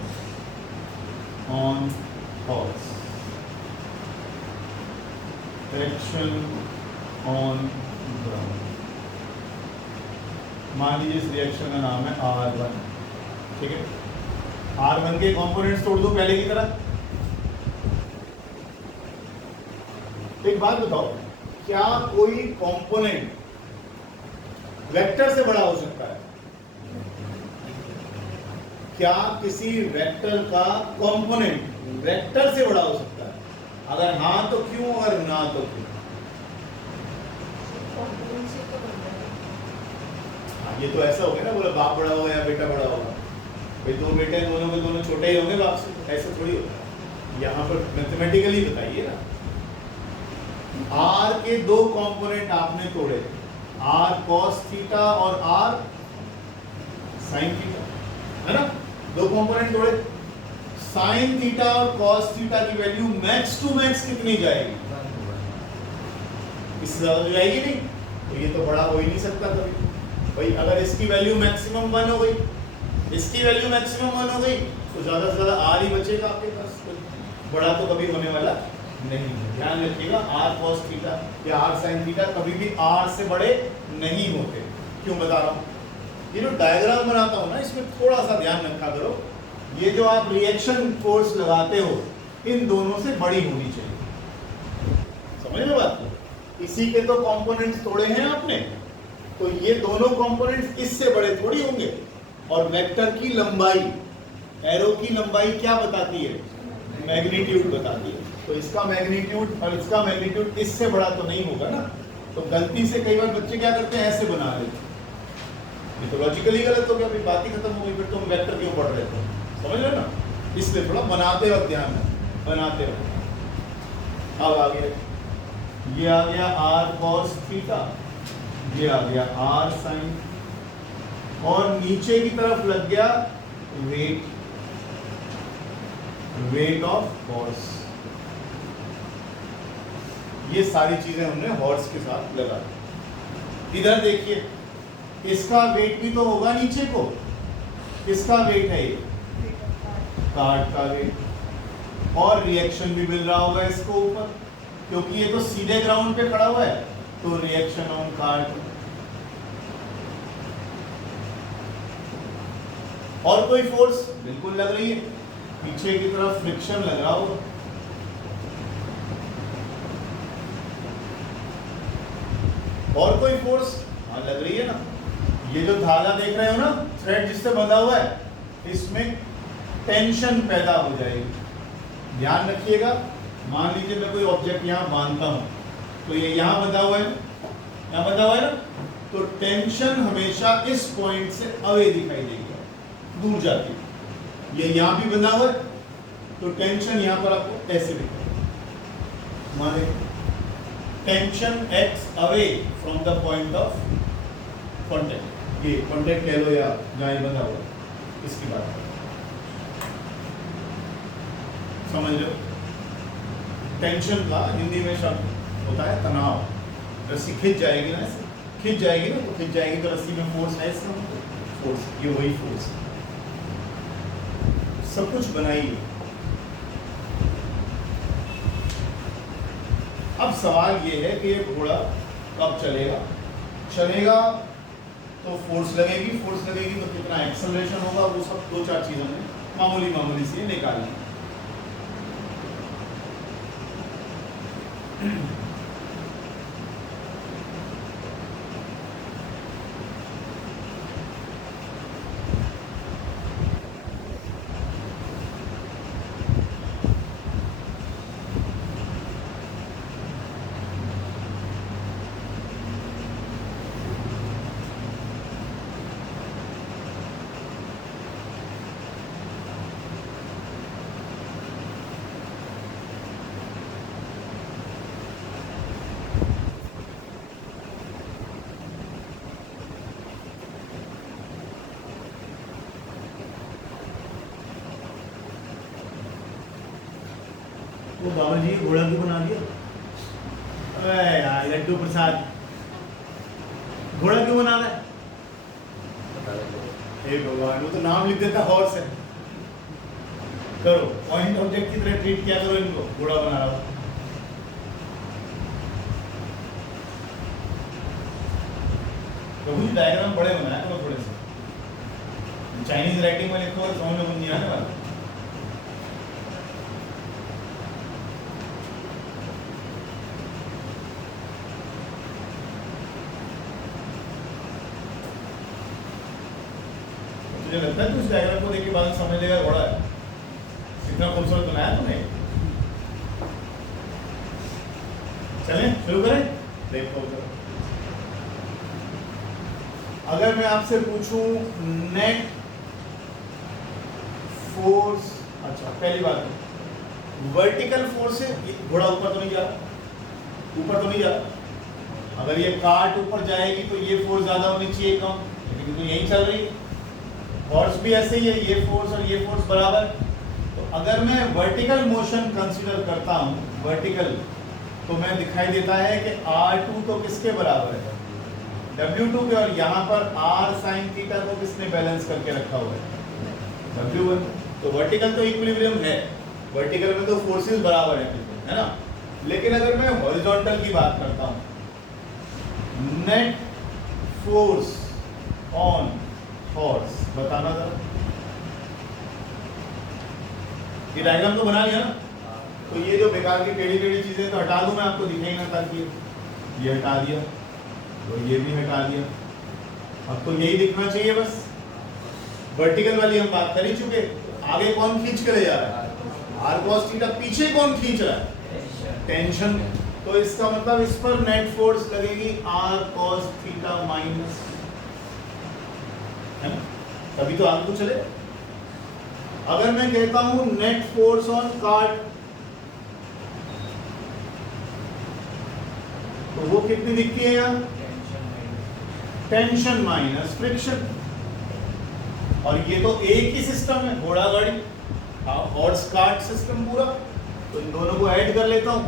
on horse, action on ground. मान लीजिए इस रिएक्शन का नाम है R1। ठीक है, R1 के कंपोनेंट्स तोड़ दो पहले की तरह। एक बात बताओ, क्या कोई कंपोनेंट वेक्टर से बड़ा हो सकता है? क्या किसी वेक्टर का कंपोनेंट वेक्टर से बड़ा हो सकता है? अगर हाँ तो क्यों, और ना तो क्यों? ये तो ऐसा हो गया ना, बोला बाप बड़ा होगा या बेटा बड़ा होगा। भाई दो बेटे हैं, दोनों के दोनों छोटे ही होंगे बाप से, ऐसे थोड़ी होता। यहाँ पर मैथमेटिकली बताइए ना। R के दो कंपोनेंट आपने तोड़े, R cos थीटा और R sin थीटा, है ना? दो कंपोनेंट तोड़े, sin थीटा और cos थीटा की वैल्यू मैक्स टू मैक्स कितनी जाएगी? इससे ज्यादा तो जाएगी नहीं। तो ये तो बड़ा हो ही नहीं सकता कभी। भाई अगर इसकी वैल्यू मैक्सिमम 1 हो गई, इसकी वैल्यू मैक्सिमम 1 हो गई, तो ज्यादा से ज्यादा R ही बचेगा आपके पास। बड़ा तो कभी होने वाला नहीं। ध्यान रखिएगा, R cos थीटा या R sin थीटा कभी भी R से बड़े नहीं होते। क्यों बता रहा हूँ? ये जो डायग्राम बनाता हूँ ना, इसमें थोड़ा सा ध्यान रखा करो। ये जो आप रिएक्शन फोर्स लगाते हो, इन दोनों से बड़ी होनी चाहिए। समझ में बात? इसी के तो कंपोनेंट्स तोड़े हैं आपने, तो ये दोनों कंपोनेंट्स इससे बड़े थोड़ी होंगे। और वेक्टर की लंबाई, एरो की लंबाई क्या बताती है? मैग्नीट्यूड बताती है। तो इसका मैग्नीट्यूड और इसका मैग्नीट्यूड इससे बड़ा तो नहीं होगा ना। तो गलती से कई बार बच्चे क्या करते हैं, ऐसे बना लेते हैं। ये तो लॉजिकली गलत हो गया, फिर बात ही खत्म हो गई, फिर तुम वेक्टर क्यों पढ़ रहे थे? समझ रहे ना? इसलिए थोड़ा बनाते वक्त ध्यान रखना, बनाते वक्त। अब आ गया, ये आ गया R cos थीटा, ये आ गया R sin, और नीचे की तरफ लग गया वेट ऑफ हॉर्स। ये सारी चीजें हमने हॉर्स के साथ लगा दी। इधर देखिए, इसका वेट भी तो होगा नीचे को। किसका वेट है ये? कार्ट का वेट। और रिएक्शन भी मिल रहा होगा इसको ऊपर, क्योंकि ये तो सीधे ग्राउंड पे खड़ा हुआ है, तो रिएक्शन ऑन कार्ट। और कोई फोर्स बिल्कुल लग रही है, पीछे की तरफ फ्रिक्शन लग रहा होगा। और कोई फोर्स हाँ लग रही है ना। ये जो धागा देख रहे हो ना, थ्रेड जिससे बंधा हुआ है, इसमें टेंशन पैदा हो जाएगी। ध्यान रखिएगा, मान लीजिए मैं कोई ऑब्जेक्ट यहाँ बांधता हूँ, तो ये यहाँ बंधा हुआ है, यहाँ बंधा हुआ है ना, तो टेंशन हमेशा इस पॉइंट से अवे दिखाई देगी, दूर जाती है। ये यहाँ भी बंधा हुआ है, तो टेंशन यहाँ पर आपको ऐसे दिखेगी। माने tension x away from the point of contact. ये कॉन्टेक्ट कह लो या जहाँ ये बंधा हुआ, इसकी बात समझ लो। टेंशन का हिंदी में शब्द होता है तनाव। रस्सी खिंच जाएगी ना, ऐसे खिंच जाएगी ना, तो खिंच जाएगी तो रस्सी में फोर्स है, इसका फोर्स, ये वही फोर्स। सब कुछ बनाइए। अब सवाल ये है कि ये घोड़ा कब चलेगा। चलेगा तो फोर्स लगेगी तो कितना एक्सेलरेशन होगा, वो सब 2-4 चीज़ों में मामूली सी निकालनी। वो बाबा जी घोड़ा क्यों बना दिया? अरे यार लड्डू प्रसाद, घोड़ा क्यों बना रहा है? हे भगवान, वो तो नाम लिख देता हॉर्स है। करो पॉइंट ऑब्जेक्ट की तरह ट्रीट किया करो इनको, घोड़ा बना रहा हो। प्रभु जी डायग्राम बड़े बनाया करो थोड़े से, चाइनीज राइटिंग में लिखो और समझ में नहीं आने वाला। मुझे लगता है कि उस डायग्राम को देख के बाद समझ लेगा घोड़ा है। कितना खूबसूरत बनाया तुमने। चलें शुरू करें। देखो अगर मैं आपसे पूछूं नेट फोर्स, अच्छा पहली बात वर्टिकल फोर्स से घोड़ा ऊपर तो नहीं जा रहा, अगर ये काट ऊपर जाएगी तो ये फोर्स ज्यादा होनी चाहिए कम, लेकिन तो यही चल रही है। हॉर्स भी ऐसे ही है, ये फोर्स और ये फोर्स बराबर। तो अगर मैं वर्टिकल मोशन कंसीडर करता हूँ, वर्टिकल, तो मैं दिखाई देता है कि R2 तो किसके बराबर है? W2 के। और यहाँ पर R sin थीटा को किसने बैलेंस करके रखा हुआ है? W1। तो वर्टिकल तो इक्विलिब्रियम है, वर्टिकल में तो फोर्सेस बराबर है ना। लेकिन अगर मैं हॉरिजॉन्टल की बात करता हूँ, नेट फोर्स ऑन हॉर्स, बताना जरा। ये डायग्राम तो बना लिया ना, तो ये जो बेकार की टेढ़ी चीजें तो हटा दूं मैं, आपको दिखेगी ना, ताकि ये हटा दिया तो ये भी हटा दिया। अब तो यही दिखना चाहिए बस। वर्टिकल वाली हम बात कर ही चुके, आगे कौन खींच के ले जा रहा है? R cos theta. पीछे कौन खींच रहा है? टेंशन। तो इसका मतलब इस पर नेट फोर्स लगेगी R cos थीटा माइनस, है ना, तभी तो आगे को चले। अगर मैं कहता हूं नेट फोर्स ऑन कार्ट, तो वो कितनी दिखती है यार? Tension minus friction. और ये तो एक ही सिस्टम है, घोड़ा गाड़ी, हॉर्स कार्ट सिस्टम पूरा। तो इन दोनों को ऐड कर लेता हूं,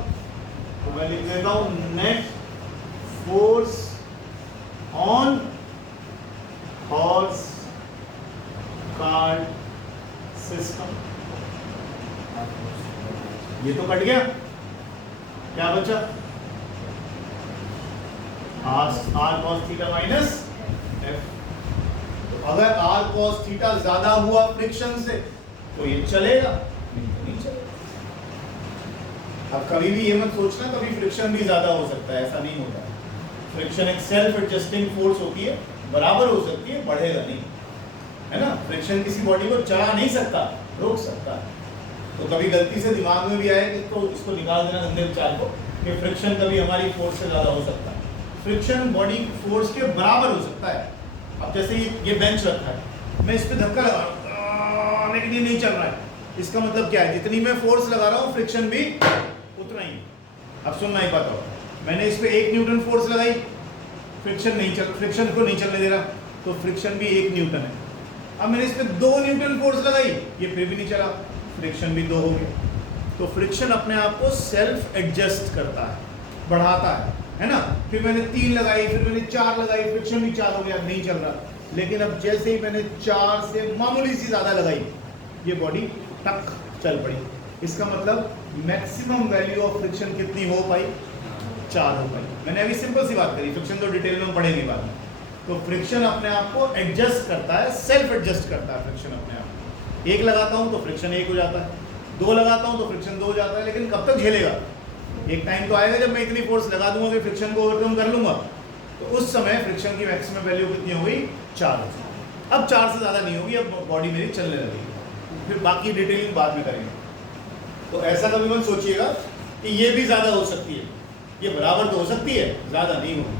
तो मैं लिख देता हूं net force on horse cart system. ये तो कट गया, क्या बचा? R cos theta minus F। तो अगर R cos थीटा ज्यादा हुआ फ्रिक्शन से तो ये चलेगा, नहीं चलेगा। अब कभी भी ये मत सोचना कभी फ्रिक्शन भी ज्यादा हो सकता है, ऐसा नहीं होता। फ्रिक्शन एक सेल्फ एडजस्टिंग फोर्स होती है, बराबर हो सकती है, बढ़ेगा नहीं, है ना। फ्रिक्शन किसी बॉडी को चढ़ा नहीं सकता, रोक सकता है। तो कभी गलती से दिमाग में भी आए तो इसको निकाल देना गंदे विचार को कि फ्रिक्शन कभी हमारी फोर्स से ज्यादा हो सकता है। फ्रिक्शन बॉडी फोर्स के बराबर हो सकता है। अब जैसे ये बेंच रखा है, मैं इस पे धक्का लगा रहा हूँ लेकिन ये नहीं चल रहा है, इसका मतलब क्या है? जितनी मैं फोर्स लगा रहा हूँ फ्रिक्शन भी उतना ही। अब सुनना ही बात हो, मैंने इस पे 1 न्यूटन फोर्स लगाई, फ्रिक्शन को नहीं चलने दे रहा, तो फ्रिक्शन भी 1 न्यूटन है। अब मैंने इस पे 2 न्यूटन फोर्स लगाई, ये फिर भी नहीं चला, फ्रिक्शन भी 2 हो गया। तो फ्रिक्शन अपने आप को सेल्फ एडजस्ट करता है, बढ़ाता है ना। फिर मैंने 3 लगाई, फिर मैंने 4 लगाई, फ्रिक्शन भी 4 हो गया, नहीं चल रहा। लेकिन अब जैसे ही मैंने 4 से मामूली सी ज्यादा लगाई, ये बॉडी टक चल पड़ी। इसका मतलब मैक्सिमम वैल्यू ऑफ फ्रिक्शन कितनी हो पाई? 4 हो पाई। मैंने अभी सिंपल सी बात करी, फ्रिक्शन तो डिटेल में पढ़ेंगे बाद में। तो फ्रिक्शन अपने आप को एडजस्ट करता है, सेल्फ एडजस्ट करता है फ्रिक्शन अपने आप को। 1 लगाता हूँ तो फ्रिक्शन 1 हो जाता है, 2 लगाता हूँ तो फ्रिक्शन 2 हो जाता है, लेकिन कब तक झेलेगा? एक टाइम तो आएगा जब मैं इतनी फोर्स लगा दूंगा कि फ्रिक्शन को ओवरकम कर लूंगा, तो उस समय फ्रिक्शन की मैक्सिमम वैल्यू कितनी हो गई? 4। अब 4 से ज़्यादा नहीं होगी, अब बॉडी मेरी चलने लगेगी। फिर बाकी डिटेलिंग बाद में करेंगे। तो ऐसा कभी मत सोचिएगा कि ये भी ज़्यादा हो सकती है, ये बराबर तो हो सकती है, ज़्यादा नहीं होगी।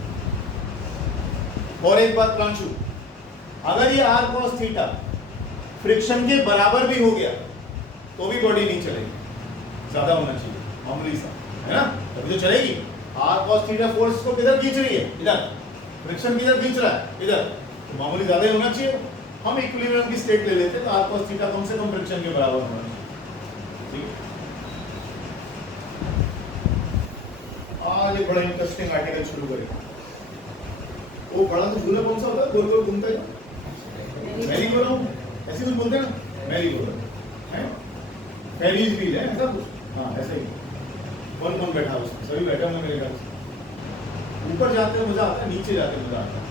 और एक बात प्रांशु, अगर ये r cos थीटा फ्रिक्शन के बराबर भी हो गया तो भी बॉडी नहीं चलेगी, ज़्यादा होना चाहिए, मामूली सा, है ना? तभी तो चलेगी। r cos थीटा फोर्स को किधर खींच रही है? इधर। फ्रिक्शन किधर खींच रहा है? इधर। तो मामूली ज़्यादा ही होना चाहिए। हम इक्विलिब्रियम की स्टेट ले लेते तो r cos थीटा कम से कम फ्रिक्शन के बराबर होना चाहिए। ठीक है? आज एक बड़ा इंटरेस्टिंग आर्टिकल शुरू करें। वो बड़ा तो झूला कौन सा होता है, गोल गोल घूमता है? मैरी गो राउंड, ऐसे कुछ बोलते हैं ना, मैरी गो राउंड है, फेरीज व्हील है, ऐसा कुछ। हाँ ऐसे ही। कौन कौन बैठा उसमें? सभी बैठे होंगे मेरे ख्याल से। ऊपर जाते हुए मजा आता है, नीचे जाते हुए मजा आता है।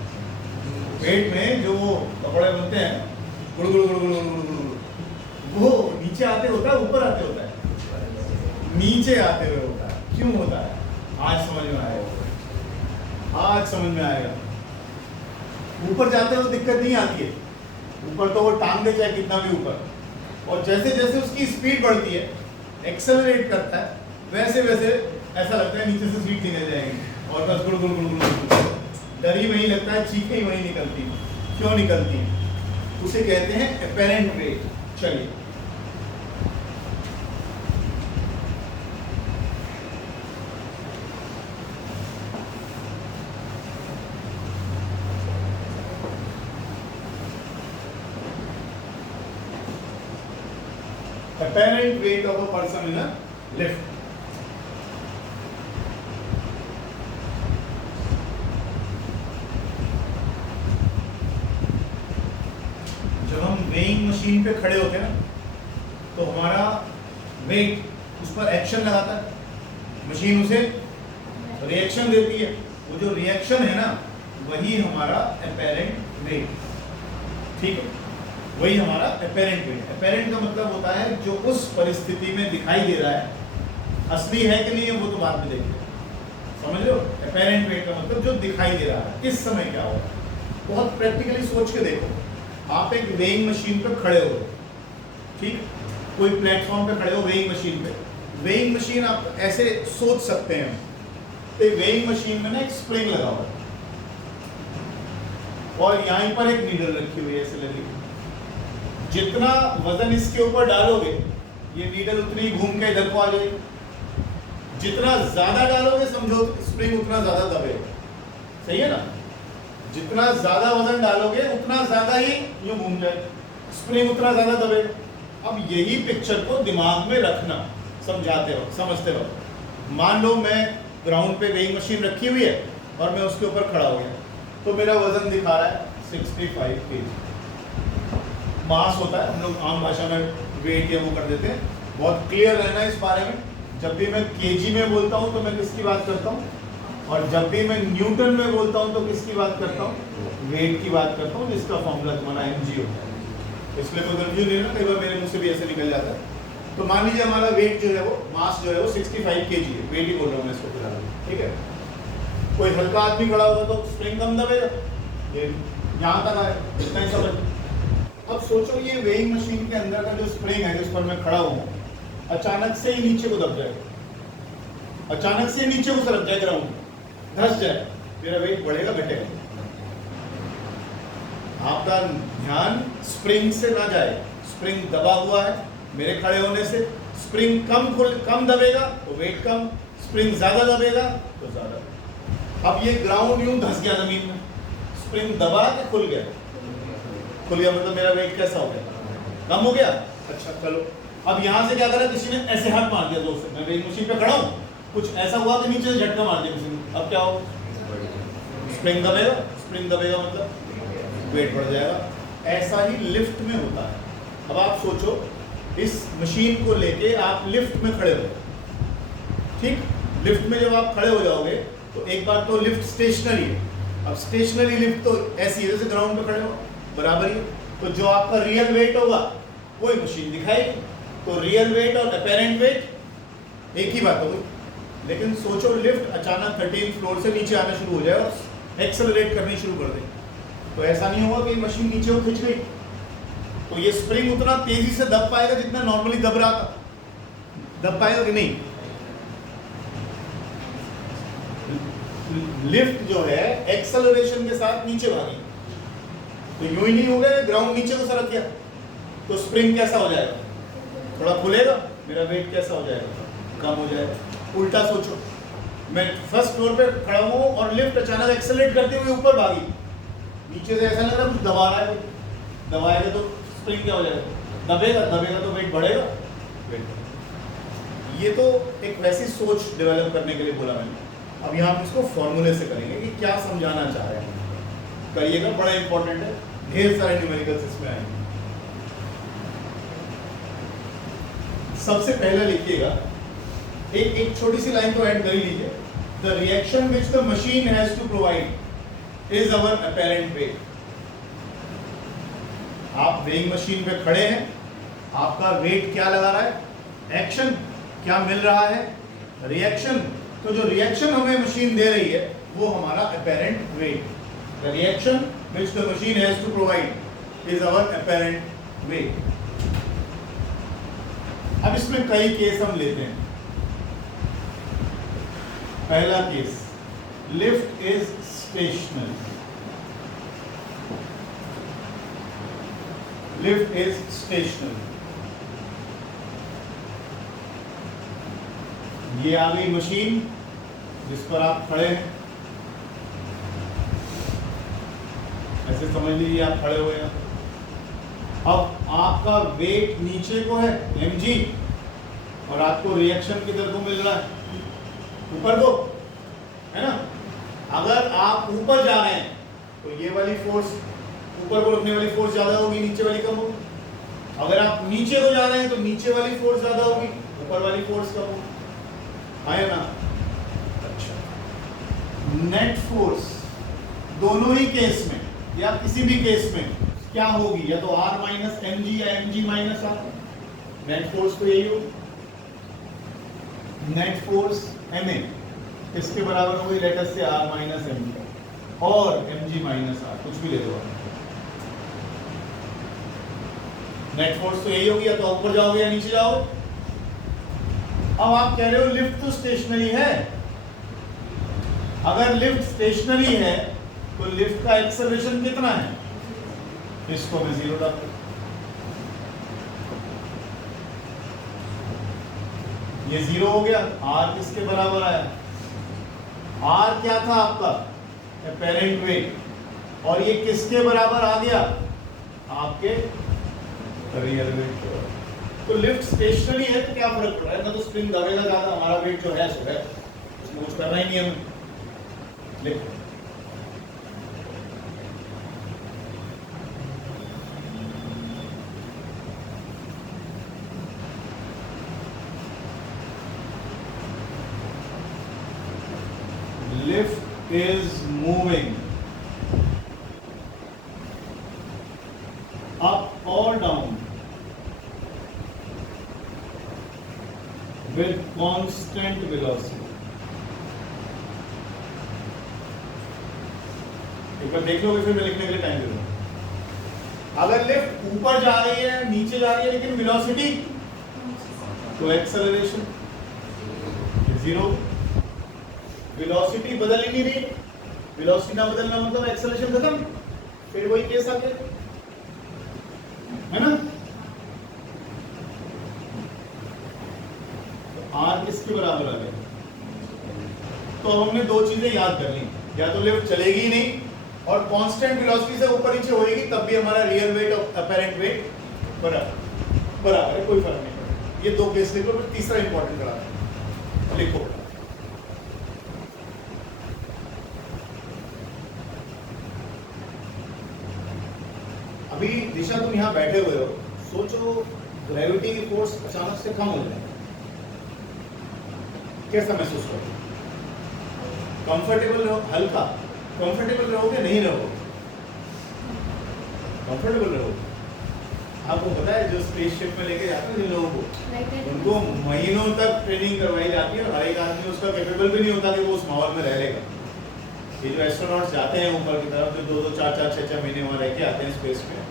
पेट में जो कपड़े बनते हैं गुड़ गुड़ गुड़ गुड़ गुड़ गुड़, वो नीचे आते होता है, ऊपर आते होता है, नीचे आते हुए होता है। क्यों होता है? आज समझ में आएगा, आज समझ में आएगा। ऊपर जाते हुए दिक्कत नहीं आती है, ऊपर तो वो टांग दे चाहे कितना भी ऊपर, और जैसे जैसे उसकी स्पीड बढ़ती है, एक्सेलरेट करता है, वैसे वैसे ऐसा लगता है नीचे से सीट निकल जाएगी और बस गुड़ गुड़ गुड़ गुड़। डर ही वही लगता है, चीखें ही वही निकलती है। क्यों निकलती है? उसे कहते हैं अपेरेंट वेट। चलिए apparent weight of a person in a lift. जब हम वेइंग मशीन पे खड़े होते हैं ना, तो हमारा वेट उस पर एक्शन लगाता है, मशीन उसे रिएक्शन देती है। वो जो रिएक्शन है ना, वही हमारा apparent weight। ठीक है, वही हमारा अपेरेंट वेट। अपेरेंट का मतलब होता है जो उस परिस्थिति में दिखाई दे रहा है। असली है कि नहीं है वो तो बाद में देखेंगे, समझ लो। अपेरेंट वेट का मतलब जो दिखाई दे रहा है, इस समय क्या हो रहा है। बहुत प्रैक्टिकली सोच के देखो, आप एक वेइंग मशीन पे खड़े हो, ठीक, कोई प्लेटफॉर्म पे खड़े हो वेइंग मशीन पे। वेइंग मशीन आप ऐसे सोच सकते हैं, तो वेइंग मशीन में ना एक स्प्रिंग लगा हुआ है और यहीं पर एक नीडल रखी हुई है, ऐसे लगी। जितना वजन इसके ऊपर डालोगे, ये नीडल उतनी ही घूम के इधर को आ जाएगी। जितना ज्यादा डालोगे, समझो स्प्रिंग उतना ज्यादा दबेगा। सही है ना? जितना ज्यादा वजन डालोगे उतना ज्यादा ही यूं घूम जाए, स्प्रिंग उतना ज्यादा दबेगा। अब यही पिक्चर को दिमाग में रखना, समझाते वक्त, समझते वक्त। मान लो मैं ग्राउंड पे वेइंग मशीन रखी हुई है और मैं उसके ऊपर खड़ा हो गया, तो मेरा वजन दिखा रहा है 65 kg। मास होता है, हम लोग आम भाषा में वेट या वो कर देते हैं। बहुत क्लियर रहना इस बारे में। जब भी मैं केजी में बोलता हूँ तो मैं किसकी बात करता हूँ, और जब भी मैं न्यूटन में बोलता हूँ तो किसकी बात करता हूँ? वेट की बात करता हूँ, जिसका फॉर्मूला तुम्हारा mg होता है। इसलिए कोई कंफ्यूज नहीं होना, कई बार मेरे मुंह से भी ऐसे निकल जाता है। तो मान लीजिए हमारा वेट जो है वो, मास जो है वो 65 kg है, वेट ही बोल रहा हूँ मैं इसको फिलहाल, ठीक है। कोई हल्का आदमी खड़ा होगा तो स्प्रिंग कम दबेगा, ये यहाँ तक आए, इतना ही समझ। अब सोचो ये वेइंग मशीन के अंदर का जो स्प्रिंग है जिस पर मैं खड़ा हूँ, अचानक से ही नीचे को दब जाएगा, अचानक से नीचे को सरक जाए, ग्राउंड धंस जाए, मेरा वेट बढ़ेगा घटेगा? आपका ध्यान स्प्रिंग से ना जाए। स्प्रिंग दबा हुआ है मेरे खड़े होने से, स्प्रिंग कम दबेगा तो वेट कम, स्प्रिंग ज्यादा दबेगा तो ज्यादा। अब ये ग्राउंड यूं धंस गया जमीन में, स्प्रिंग दबा के खुल गया, खुल गया मतलब मेरा वेट कैसा हो गया? कम हो गया। अच्छा चलो, अब यहाँ से क्या करा, किसी ने ऐसे हाथ मार दिया दोस्त, मैं वेइंग मशीन पे खड़ा हूँ, कुछ ऐसा हुआ कि नीचे से झटका मार दिया किसी ने, अब क्या हो? स्प्रिंग दबेगा, स्प्रिंग दबेगा मतलब वेट बढ़ जाएगा। ऐसा ही लिफ्ट में होता है। अब आप सोचो, इस मशीन को लेके आप लिफ्ट में खड़े हो, ठीक, लिफ्ट में जब आप खड़े हो जाओगे तो एक बार तो लिफ्ट स्टेशनरी है। अब स्टेशनरी लिफ्ट तो ऐसी है जैसे ग्राउंड पे खड़े हो, बराबर ही है। तो जो आपका रियल वेट होगा वही मशीन दिखाएगी। तो रियल वेट और अपेरेंट वेट एक ही बात होगी। लेकिन सोचो लिफ्ट अचानक 13th फ्लोर से नीचे आना शुरू हो जाए और एक्सेलरेट करनी शुरू कर दे, तो ऐसा नहीं होगा कि मशीन नीचे को खिंच गई। तो ये स्प्रिंग उतना तेजी से दब पाएगा जितना नॉर्मली दब रहा था, दब पाएगा कि नहीं? लिफ्ट जो है एक्सेलरेशन के साथ नीचे भागी, तो यूं ही नहीं हो गया ग्राउंड नीचे को सरक गया, तो स्प्रिंग कैसा हो जाएगा? थोड़ा खुलेगा, मेरा वेट कैसा हो जाएगा? कम हो जाएगा। उल्टा सोचो, मैं फर्स्ट फ्लोर पे खड़ा हूं और लिफ्ट अचानक एक्सेलरेट करते हुए ऊपर भागी, नीचे से ऐसा लग रहा है कुछ दबा रहा है, दबाएगा तो स्प्रिंग क्या हो जाएगा? दबेगा, दबेगा तो वेट बढ़ेगा। ये तो एक वैसी सोच डेवलप करने के लिए बोला मैंने। अब यहाँ हम इसको फॉर्मूले से करेंगे कि क्या समझाना चाह रहे हैं, करिएगा, बड़ा इंपॉर्टेंट है, ढेर सारे न्यूमेरिकल्स इसमें आएंगे। सबसे पहले लिखिएगा, एक छोटी सी लाइन तो ऐड कर ही लीजिए, the reaction which the machine has to provide is our apparent weight. आप वेइंग मशीन पे खड़े हैं, आपका वेट क्या लगा रहा है? एक्शन क्या मिल रहा है? रिएक्शन। तो जो रिएक्शन हमें मशीन दे रही है वो हमारा apparent weight. The reaction which the machine has to provide is our apparent weight. अब इसमें कई केस हम लेते हैं। पहला case, lift is stationary. Lift is stationary. ये आ गई मशीन जिस पर आप खड़े हैं, ऐसे समझ लीजिए आप खड़े हुए हैं। अब आपका वेट नीचे को है mg और आपको रिएक्शन किधर को मिल रहा है? ऊपर को, है ना? अगर आप ऊपर जा रहे हैं तो ये वाली फोर्स, ऊपर को रखने वाली फोर्स ज्यादा होगी, नीचे वाली कम होगी। अगर आप नीचे को जा रहे हैं तो नीचे वाली फोर्स ज्यादा होगी, ऊपर वाली फोर्स कम होगी, है ना? अच्छा, नेट फोर्स दोनों ही केस में या किसी भी केस में क्या होगी? या तो R माइनस mg या mg minus R। Net force तो यही होगी। नेट फोर्स ma इसके बराबर होगी, लेट अस से R माइनस mg और mg माइनस R, कुछ भी ले लो। नेट फोर्स तो यही होगी, या तो ऊपर जाओगे या नीचे जाओगे। अब आप कह रहे हो लिफ्ट तो स्टेशनरी है। अगर लिफ्ट स्टेशनरी है तो लिफ्ट का एक्सेलरेशन कितना है? इसको मैं 0 डाल दूं। ये 0 हो गया। R किसके बराबर आया? R क्या था आपका? Apparent wait. और ये किसके बराबर आ गया? आपके रियल वेट के बराबर। तो लिफ्ट स्टेशनरी है तो क्या फर्क पड़ रहा है? ना तो स्प्रिंग दबेगा ज्यादा, हमारा वेट जो है सो है, उसमें कुछ करना ही नहीं है हमें। Lift lift is moving up or down with constant velocity। एक बार देख लोगे, फिर मैं लिखने के लिए टाइम दे दूंगा। अगर लिफ्ट ऊपर जा रही है, नीचे जा रही है, लेकिन वेलोसिटी तो एक्सेलरेशन 0। वेलोसिटी बदल ही नहीं रही, वेलोसिटी ना बदलना मतलब एक्सेलरेशन खत्म, फिर वही केस आ गया, है ना? तो R किसके बराबर आ गया? तो हमने दो चीजें याद कर ली, या तो लिफ्ट चलेगी ही नहीं और कांस्टेंट वेलोसिटी से ऊपर नीचे होएगी, तब भी हमारा रियल वेट और अपेरेंट वेट बराबर है, कोई फर्क नहीं पड़ेगा। ये दो केस लिखो। फिर तीसरा इंपॉर्टेंट करा लिखो। अभी दिशा तुम यहाँ बैठे हुए हो, सोचो ग्रेविटी की फोर्स अचानक से कम हो जाए, कैसा महसूस करोगे? कंफर्टेबल रहो, हल्का कंफर्टेबल रहोगे नहीं रहोगे, कंफर्टेबल रहोगे। आपको पता है जो स्पेसशिप में लेके जाते हैं जिन लोगों को, उनको महीनों तक ट्रेनिंग करवाई जाती है और हर एक आदमी उसका कैपेबल भी नहीं होता कि वो उस माहौल में रह लेगा। ये जो एस्ट्रोनॉट्स जाते हैं ऊपर की तरफ, जो 2-2, 4-4, 6-6 महीने वहाँ रह के आते हैं स्पेस में,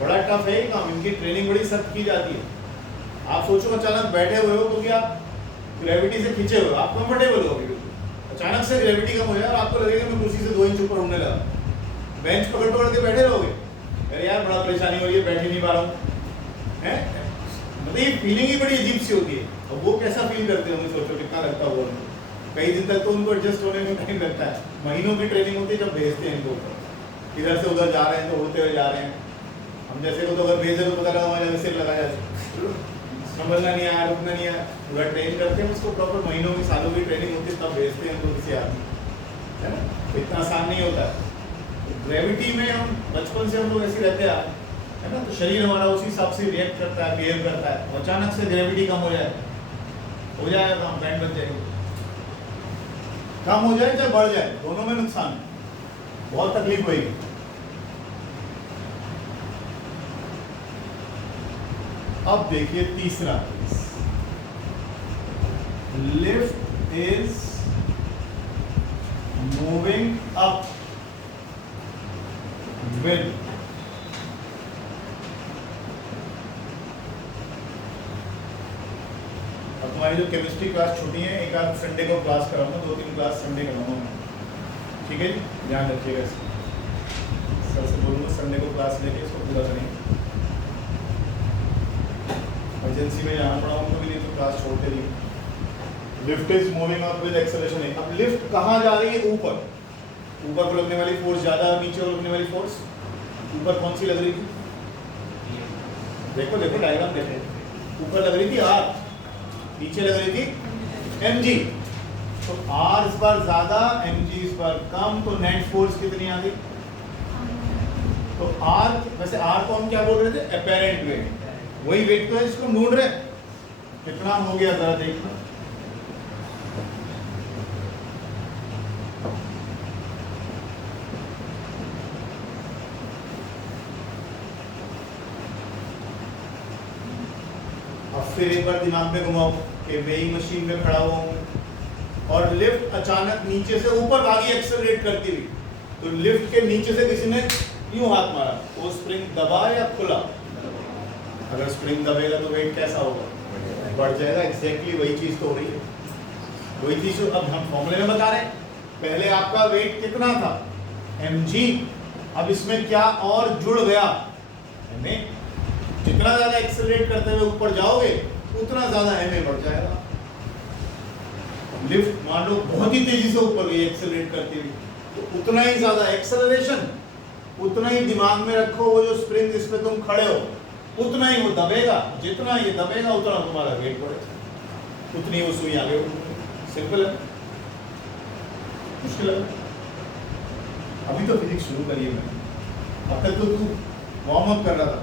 बड़ा टफ है ये काम, इनकी ट्रेनिंग बड़ी सख्त की जाती है। आप सोचो अचानक बैठे हुए हो क्योंकि आप ग्रेविटी से खींचे हुए हो, आप कंफर्टेबल हो, अचानक से ग्रेविटी कम हो जाए और आपको लगेगा मैं कुर्सी से 2 इंच ऊपर उड़ने लगा, बेंच पकड़ के बैठे रहोगे, अरे यार बड़ा परेशानी हो रही है, बैठ ही नहीं पा रहा हूँ, है मतलब ये फीलिंग ही बड़ी अजीब सी होती है। अब वो कैसा फील करते होंगे, सोचो कितना लगता होगा उनको, कई दिन तक तो उनको एडजस्ट होने में टाइम लगता है, महीनों की ट्रेनिंग होती है जब भेजते हैं इनको, इधर से उधर जा रहे हैं तो उड़ते हुए जा रहे हैं। हम जैसे को तो अगर भेजे तो पता लगा हमारे सिर लगा जाए, संभलना नहीं आया, रुकना नहीं आया, पूरा ट्रेन करते हैं उसको, प्रॉपर महीनों की सालों की ट्रेनिंग होती है तब भेजते हैं तो किसी आदमी, है ना, इतना आसान नहीं होता है। ग्रेविटी में हम बचपन से हम लोग ऐसे रहते हैं, है ना, तो शरीर हमारा उसी हिसाब से रिएक्ट करता है, बिहेव करता है। अचानक से ग्रेविटी कम हो जाएगा काम, बैंड बच जाएगी, कम हो जाए चाहे बढ़ जाए, दोनों में नुकसान, बहुत तकलीफ होगी। अब देखिए तीसरा case, lift is moving up with हमारी जो केमिस्ट्री क्लास छुट्टी है, एक आध संडे को क्लास कराऊंगा, 2-3 क्लास संडे कराऊंगा मैं, ठीक है जी, ध्यान रखिएगा इसको, सर से बोलूँगा संडे को क्लास लेके इसको पूरा करेंगे। एमरजेंसी में जाना पड़ा उनको भी, नहीं तो क्लास छोड़ते नहीं। Lift is moving up with acceleration है। अब लिफ्ट कहाँ जा रही है? ऊपर, ऊपर को लगने वाली फोर्स ज़्यादा, नीचे को लगने वाली फोर्स, ऊपर कौन सी लग रही थी? देखो देखो डायग्राम देखो, ऊपर लग रही थी आर, नीचे लग रही थी mg, तो r इस बार ज्यादा mg इस बार कम, तो नेट फोर्स कितनी आ गई? तो r, वैसे r को हम क्या बोल रहे थे? अपेरेंट वेट, वही वेट तो है इसको ढूंढ रहे, कितना हो गया जरा देखना। अब फिर एक बार दिमाग में घुमाओ कि मैं ही मशीन में खड़ा हुआ हूँ और लिफ्ट अचानक नीचे से ऊपर भागी एक्सेलरेट करती हुई, तो लिफ्ट के नीचे से किसी ने यूं हाथ मारा, वो स्प्रिंग दबा या खुला? अगर स्प्रिंग दबेगा तो वेट कैसा होगा? बढ़ जाएगा। एग्जैक्टली वही चीज तो हो रही है, वही चीज अब हम फॉर्मूले में बता रहे हैं। पहले आपका वेट कितना था? mg, अब इसमें क्या और जुड़ गया? ma। जितना ज्यादा एक्सेलरेट करते हुए ऊपर जाओगे उतना ज्यादा ma बढ़ जाएगा। लिफ्ट मान लो बहुत ही तेजी से ऊपर गई एक्सेलरेट करती हुई, तो उतना ही ज्यादा एक्सेलरेशन, उतना ही दिमाग में रखो वो जो स्प्रिंग जिस पे तुम खड़े हो उतना ही वो दबेगा, जितना ये दबेगा उतना तुम्हारा वेट बढ़ेगा, उतनी वो सुई आगे बढ़ेगी। सिंपल है, मुश्किल है? अभी तो फिजिक्स शुरू करी है मैंने, अब तक तो तू वार्म अप कर रहा था।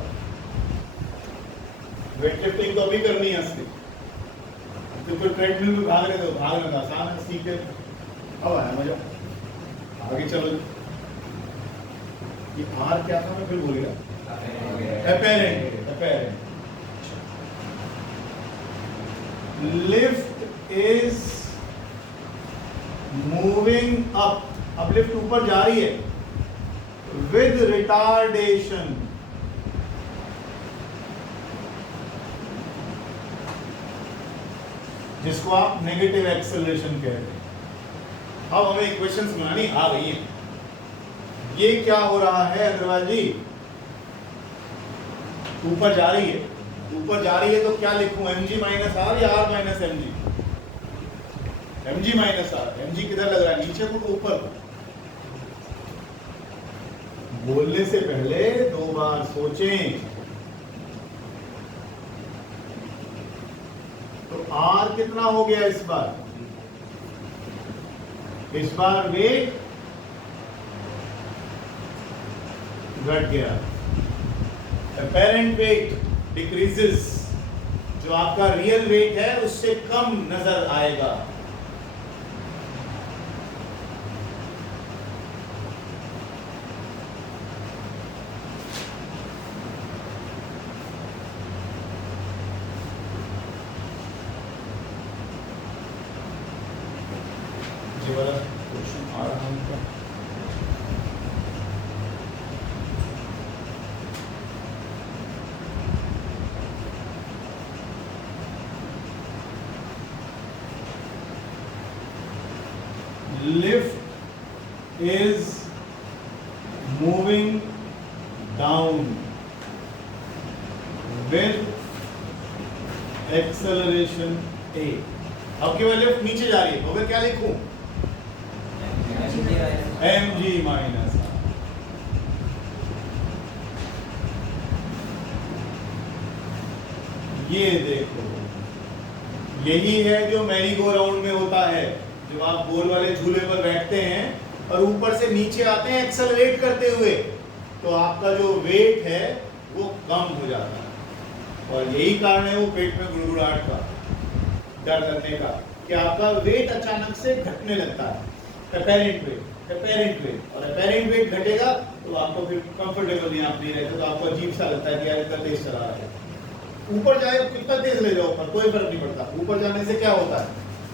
वेट लिफ्टिंग तो अभी करनी है असली, तो ट्रेडमिल में भाग रहे थे, भागना था आसान है, सीख के अब आया मजा। आगे चलो, ये आर क्या था मैं फिर भूल गया, apparent, apparent। Lift is moving up, अब लिफ्ट ऊपर जा रही है विद रिटार्डेशन, जिसको आप नेगेटिव एक्सेलरेशन कहते हैं। अब हमें इक्वेशंस बनानी आ गई है। ये क्या हो रहा है अग्रवाल जी? ऊपर जा रही है, ऊपर जा रही है तो क्या लिखूं? mg माइनस आर या R minus mg? mg minus R. mg किधर लग रहा है? नीचे को ऊपर को? बोलने से पहले 2 बार सोचें। तो r कितना हो गया इस बार? इस बार वेट घट गया, apparent weight decreases, जो आपका रियल वेट है उससे कम नजर आएगा। ये वाला क्वेश्चन आ रहा है क्या? Lift is moving down with acceleration A. अब केवल लिफ्ट नीचे जा रही है तो मैं क्या लिखूं? mg माइनस ये देखो, यही है जो मैरी गो राउंड में होता है। जब आप गोल वाले झूले पर बैठते हैं और ऊपर से नीचे आते हैं एक्सेलरेट करते हुए, तो आपका जो वेट है वो कम हो जाता है। और यही कारण है वो पेट में गुड़गुड़ाहट का, डर लगने का, कि आपका वेट अचानक से घटने लगता है। अपेरेंट वेट और अपेरेंट वेट घटेगा तो आपको फिर कंफर्टेबल नहीं, आप नहीं रहते, तो आपको अजीब सा लगता है कि यार इतना तेज चला रहा है। ऊपर जाए कितना तेज ले जाओ ऊपर, कोई फर्क नहीं पड़ता। ऊपर जाने से क्या होता है?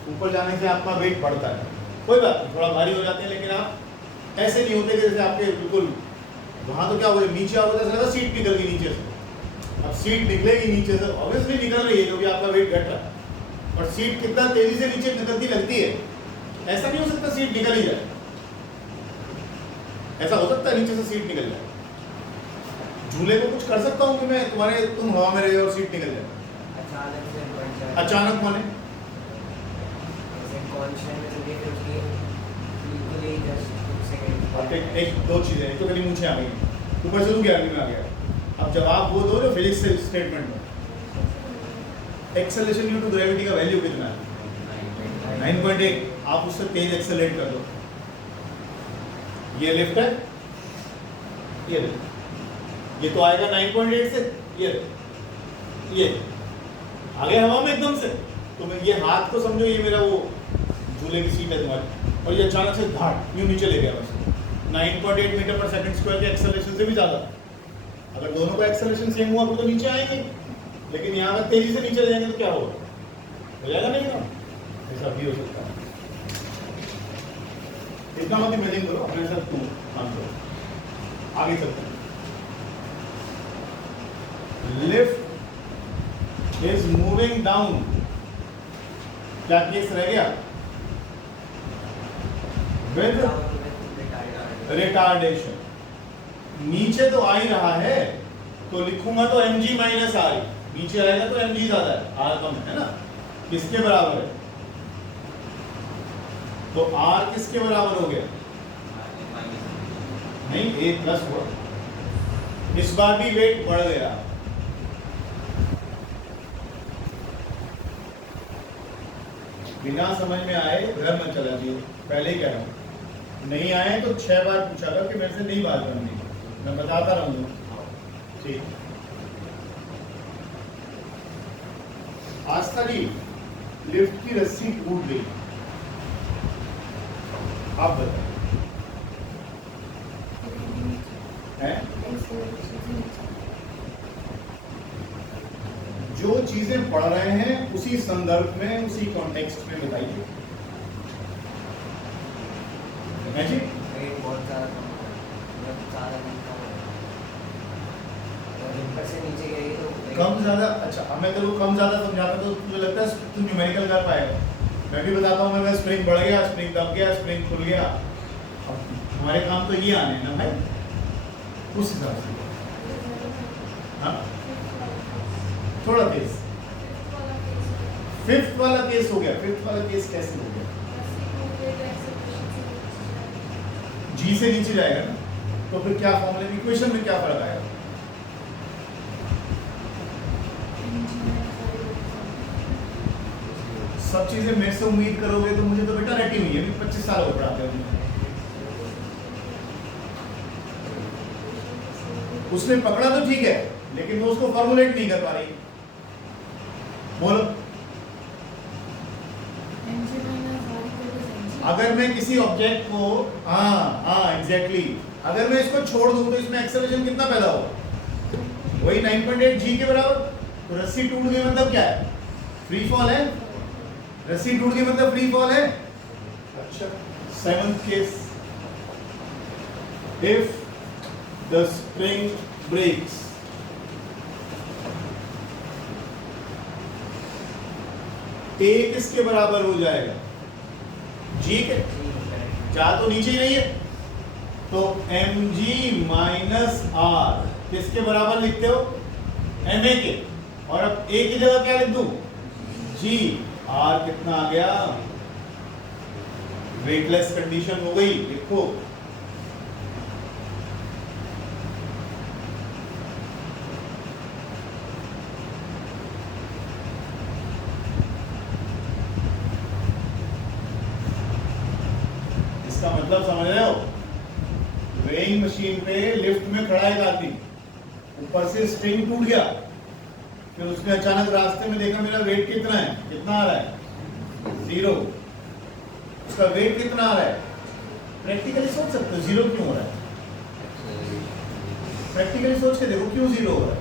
ऊपर जाने से आपका वेट बढ़ता है, कोई बात नहीं, थोड़ा भारी हो जाते हैं, लेकिन आप ऐसे नहीं होते कि जैसे आपके बिल्कुल वहां तो क्या हो, नीचे आओगे तो लगा सीट निकल गई नीचे से। अब सीट निकलेगी नीचे से, ऑब्वियसली निकल रही है क्योंकि आपका वेट घट रहा है, और सीट कितना तेजी से नीचे निकलती लगती है। ऐसा नहीं हो सकता सीट निकल ही जाए, ऐसा हो सकता है नीचे से सीट निकल जाए? झूले को कुछ कर सकता हूँ कि मैं तुम हवा में रहे और सीट निकल जाए? अचानक माने एक दो चीजें, एक तो कभी मुझे आ गई, ऊपर से तू ग्रेविटी में आ गया। अब जब आप वो दो जो फिजिक्स स्टेटमेंट में एक्सेलरेशन ड्यू टू ग्रेविटी का वैल्यू कितना है? 9.8। आप उससे तेज एक्सेलरेट कर दो, ये लिफ्ट है, ये तो आएगा 9.8 से, ये आ गया हवा में एकदम से। तो मैं ये हाथ को समझो, ये मेरा वो झूले की सीट है तुम्हारी, और ये अचानक से घाट यूं नीचे ले गया बस 9.8 मीटर पर सेकंड स्क्वायर के एक्सेलरेशन से भी ज़्यादा। अगर दोनों का एक्सेलरेशन सेम हुआ तो नीचे आएंगे, लेकिन यहाँ अगर तेजी से नीचे जाएंगे तो क्या होगा? हो जाएगा नहीं ना? ऐसा भी हो सकता है। इतना मत इमेजिन करो, अपने साथ तुम काम करो। आगे चलते हैं। लिफ्ट इज मूविंग डाउन, क्या केस रह गया? With retardation. नीचे तो आ ही रहा है तो लिखूंगा तो mg माइनस r, नीचे आएगा तो mg ज्यादा है, r कम है ना, किसके बराबर है? तो r किसके बराबर हो गया? नहीं, a प्लस हुआ। इस बार भी वेट बढ़ गया। बिना समझ में आए घर में चला जाइए, पहले ही कह रहा हूं। नहीं आए तो 6 बार पूछा कर कि मेरे से नहीं बात करनी, मैं बताता रहूंगा। ठीक, आज तारीख लिफ्ट की रस्सी टूट गई, आप बताओ है? जो चीजें पढ़ रहे हैं उसी संदर्भ में, उसी कॉन्टेक्स्ट में बताइए। जी बहुत ज़्यादा से नीचे गई तो कम ज्यादा। अच्छा, अब मैं तेरे को कम ज्यादा समझाता तो तुझे लगता है तू न्यूमेरिकल कर पाएगा? मैं भी बताता हूँ, मैं स्प्रिंग बढ़ गया, स्प्रिंग दब गया, स्प्रिंग खुल गया। अब हमारे काम तो ये आने ना भाई, उस हिसाब से। हाँ, थोड़ा तेज। फिफ्थ वाला केस हो गया। फिफ्थ वाला केस कैसे हो गया? जी से नीचे जाएगा ना, तो फिर क्या फॉर्मूले में, इक्वेशन में क्या फर्क आएगा? सब चीजें मेरे से उम्मीद करोगे तो मुझे तो बेटा रटी हुई है, 25 साल हो पढ़ाते हैं। उसने पकड़ा तो ठीक है, लेकिन वो उसको फॉर्मुलेट नहीं कर पा रही। बोलो, अगर मैं किसी ऑब्जेक्ट को, एग्जैक्टली, अगर मैं इसको छोड़ दूं तो इसमें एक्सेलरेशन कितना पैदा होगा? वही 9.8 g के बराबर। तो रस्सी टूट गई मतलब क्या है? फ्री फॉल है। रस्सी टूट गई मतलब फ्री फॉल है। अच्छा, 7th case, if the spring breaks, A किसके बराबर हो जाएगा? G के, जा तो नीचे ही नहीं है, तो mg माइनस आर किसके बराबर लिखते हो? ma के, और अब A की जगह क्या लिख दूं? G, R कितना आ गया? वेटलेस कंडीशन हो गई, लिखो। इसका मतलब समझ रहे हो? वेइंग मशीन पे लिफ्ट में खड़ा एक आदमी, ऊपर से स्ट्रिंग टूट गया, फिर उसने अचानक रास्ते में देखा मेरा वेट कितना है, कितना आ रहा है? 0। उसका वेट कितना आ रहा है? प्रैक्टिकली सोच सकते हो 0 क्यों हो रहा है? प्रैक्टिकली सोच के देखो क्यों 0 हो रहा है?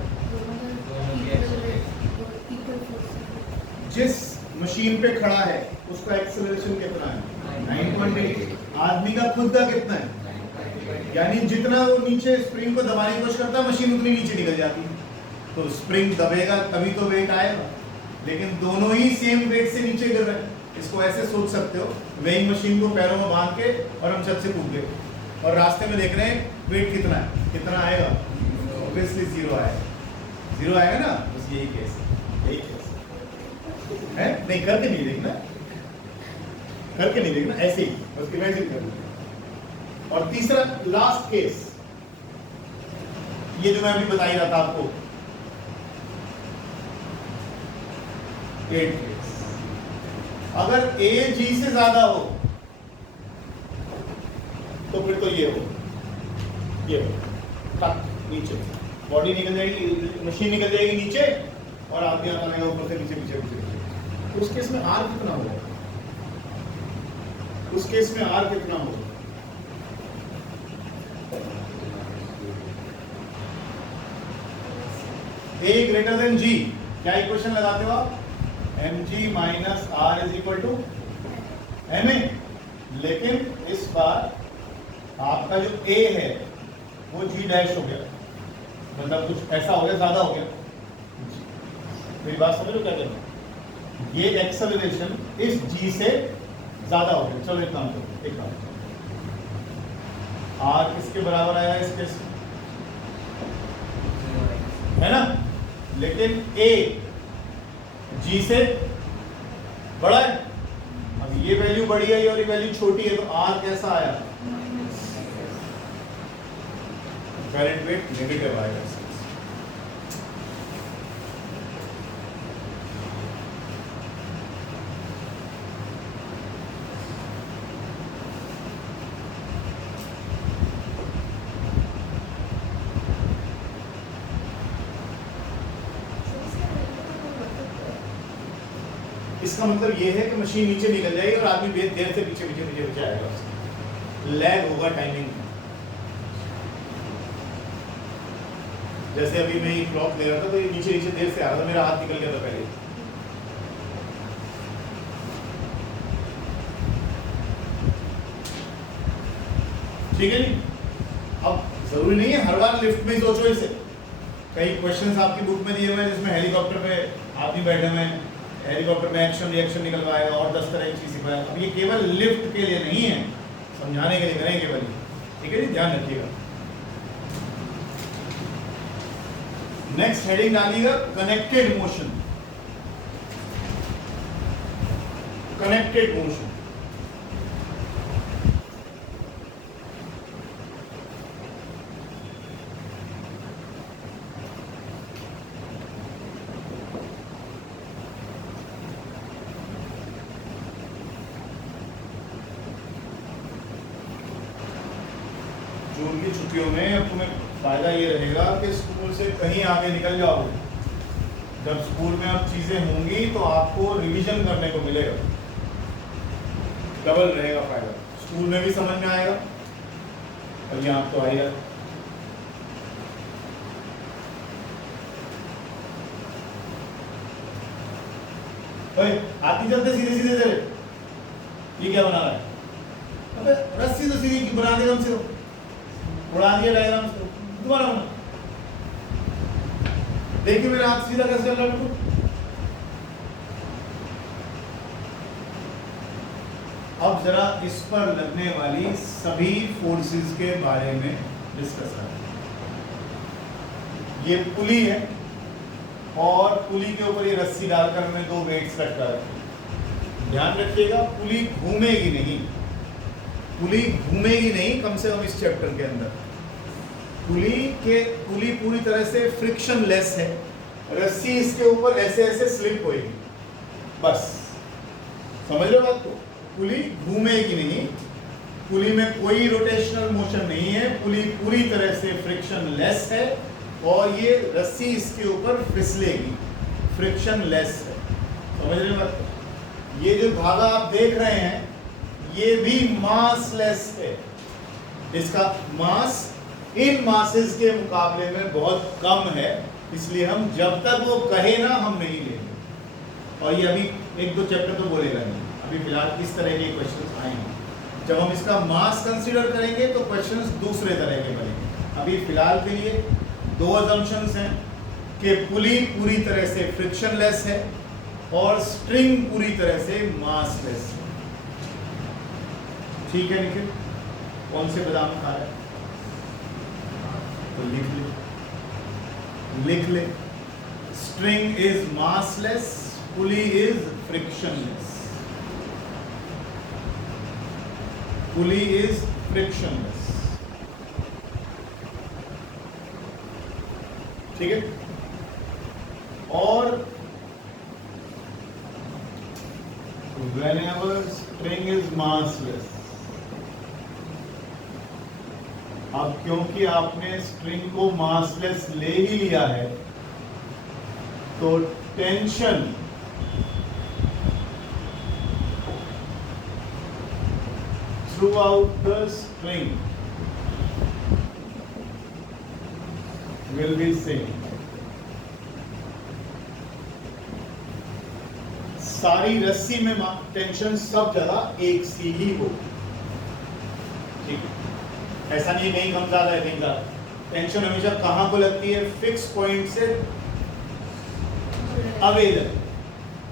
जिस मशीन पे खड़ा है उसका एक्सेलरेशन कितना है? 9.8। आदमी का खुद का कितना है? यानी जितना वो नीचे स्प्रिंग को दबाने की कोशिश करता है, मशीन उतनी नीचे निकल जाती है। तो स्प्रिंग दबेगा तभी तो वेट आएगा, लेकिन दोनों ही सेम वेट से नीचे गिर रहे हैं। इसको ऐसे सोच सकते हो, वेइंग मशीन को पैरों में बांध के और हम छत से कूद गए और रास्ते में देख रहे हैं वेट कितना है, कितना आएगा? ऑब्वियसली 0 आएगा। 0 आएगा ना, बस यही केस है, यही केस है। नहीं करके नहीं देखना, करके नहीं देखना, ऐसे ही बस इमेजिन करना। और तीसरा लास्ट केस, ये जो मैं अभी बता ही रहा था आपको, 8 केस। अगर A G से ज्यादा हो तो फिर तो ये हो, ये हो, टक नीचे, बॉडी निकल जाएगी, मशीन निकल जाएगी नीचे और आदमी आता रहेगा ऊपर से नीचे पीछे पीछे। उस केस में R कितना होगा? उस केस में R कितना होगा? A ग्रेटर देन G, क्या इक्वेशन लगाते हो आप? mg minus R is equal to ma। लेकिन इस बार आपका जो A है वो G डैश हो गया, मतलब कुछ ऐसा हो गया, ज्यादा हो गया। मेरी बात समझ लो क्या करना? ये एक्सेलरेशन इस G से ज्यादा हो गया। चलो एक काम करो, एक काम करो, R किसके बराबर आया इस केस में? है ना? लेकिन A G से बड़ा है। अब ये वैल्यू बड़ी है और ये वैल्यू छोटी है, तो R कैसा आया? करंट वेट नेगेटिव आएगा। इसका मतलब ये है कि मशीन नीचे निकल जाएगी और आदमी देर से पीछे पीछे पीछे पीछे आएगा, लैग होगा टाइमिंग में। जैसे अभी मैं ये क्लॉक ले रहा था तो ये नीचे नीचे देर से आ रहा था, मेरा हाथ निकल गया था पहले। ठीक है जी। अब जरूरी नहीं है हर बार लिफ्ट में ही सोचो इसे। कई क्वेश्चंस आपकी बुक में दिए हुए हैं जिसमें हेलीकॉप्टर पे आदमी बैठे हुए हैं, हेलीकॉप्टर में एक्शन रिएक्शन निकलवाएगा और 10 तरह की चीज सिखाएगा। अब ये केवल लिफ्ट के लिए नहीं है, समझाने के लिए करें केवल। ठीक है जी, ध्यान रखिएगा। नेक्स्ट हेडिंग डालिएगा कनेक्टेड मोशन। कनेक्टेड मोशन जून की छुट्टियों में अब तुम्हें फायदा ये रहेगा कि स्कूल से कहीं आगे निकल जाओगे। जब स्कूल में अब चीजें होंगी तो आपको रिवीजन करने को मिलेगा, डबल रहेगा फायदा। स्कूल में भी समझ में आएगा और यहाँ तो आएगा। आती चलते सीधे सीधे दे, ये क्या बना रहा है? अबे रस्सी तो सीधी बना दे कम से कम, उड़ा दिया डायग्राम से, दोबारा बना। देखिए मेरा हाथ सीधा कैसे चल रहा है बिल्कुल। अब जरा इस पर लगने वाली सभी फोर्सेस के बारे में डिस्कस करें। ये पुली है और पुली के ऊपर ये रस्सी डालकर हमने दो वेट्स रखा है। ध्यान रखिएगा पुली घूमेगी नहीं, पुली घूमेगी नहीं कम से कम इस चैप्टर के अंदर। पुली पूरी तरह से फ्रिक्शन लेस है, रस्सी इसके ऊपर ऐसे ऐसे स्लिप होएगी, बस समझ लो बात को। पुली घूमेगी नहीं, पुली में कोई रोटेशनल मोशन नहीं है, पुली पूरी तरह से फ्रिक्शन लेस है और ये रस्सी इसके ऊपर फिसलेगी, फ्रिक्शन लेस है, समझ रहे बात को। ये जो धागा आप देख रहे हैं ये भी मासलेस है, इसका मास इन मासेस के मुकाबले में बहुत कम है, इसलिए हम जब तक वो कहे ना हम नहीं लेंगे। और ये अभी एक दो चैप्टर तो बोलेगा नहीं, अभी फिलहाल इस तरह के क्वेश्चंस आएंगे। जब हम इसका मास कंसीडर करेंगे तो क्वेश्चंस दूसरे तरह के बनेंगे। अभी फिलहाल के लिए दो अजम्पशंस हैं कि पुली पूरी तरह से फ्रिक्शनलेस है और स्ट्रिंग पूरी तरह से मासलेस है। ठीक है निखिल, कौन से बादाम खा रहे हैं तो लिख ले। String is massless, pulley is frictionless, pulley is frictionless. ठीक है, और whenever string is massless, अब क्योंकि आपने स्ट्रिंग को मासलेस ले ही लिया है तो tension throughout the string will be same. सारी रस्सी में टेंशन सब जगह एक सी ही हो, ठीक है, ऐसा नहीं कहीं कम ज्यादा है कहीं ज्यादा। टेंशन हमेशा कहां को लगती है, फिक्स पॉइंट से अवे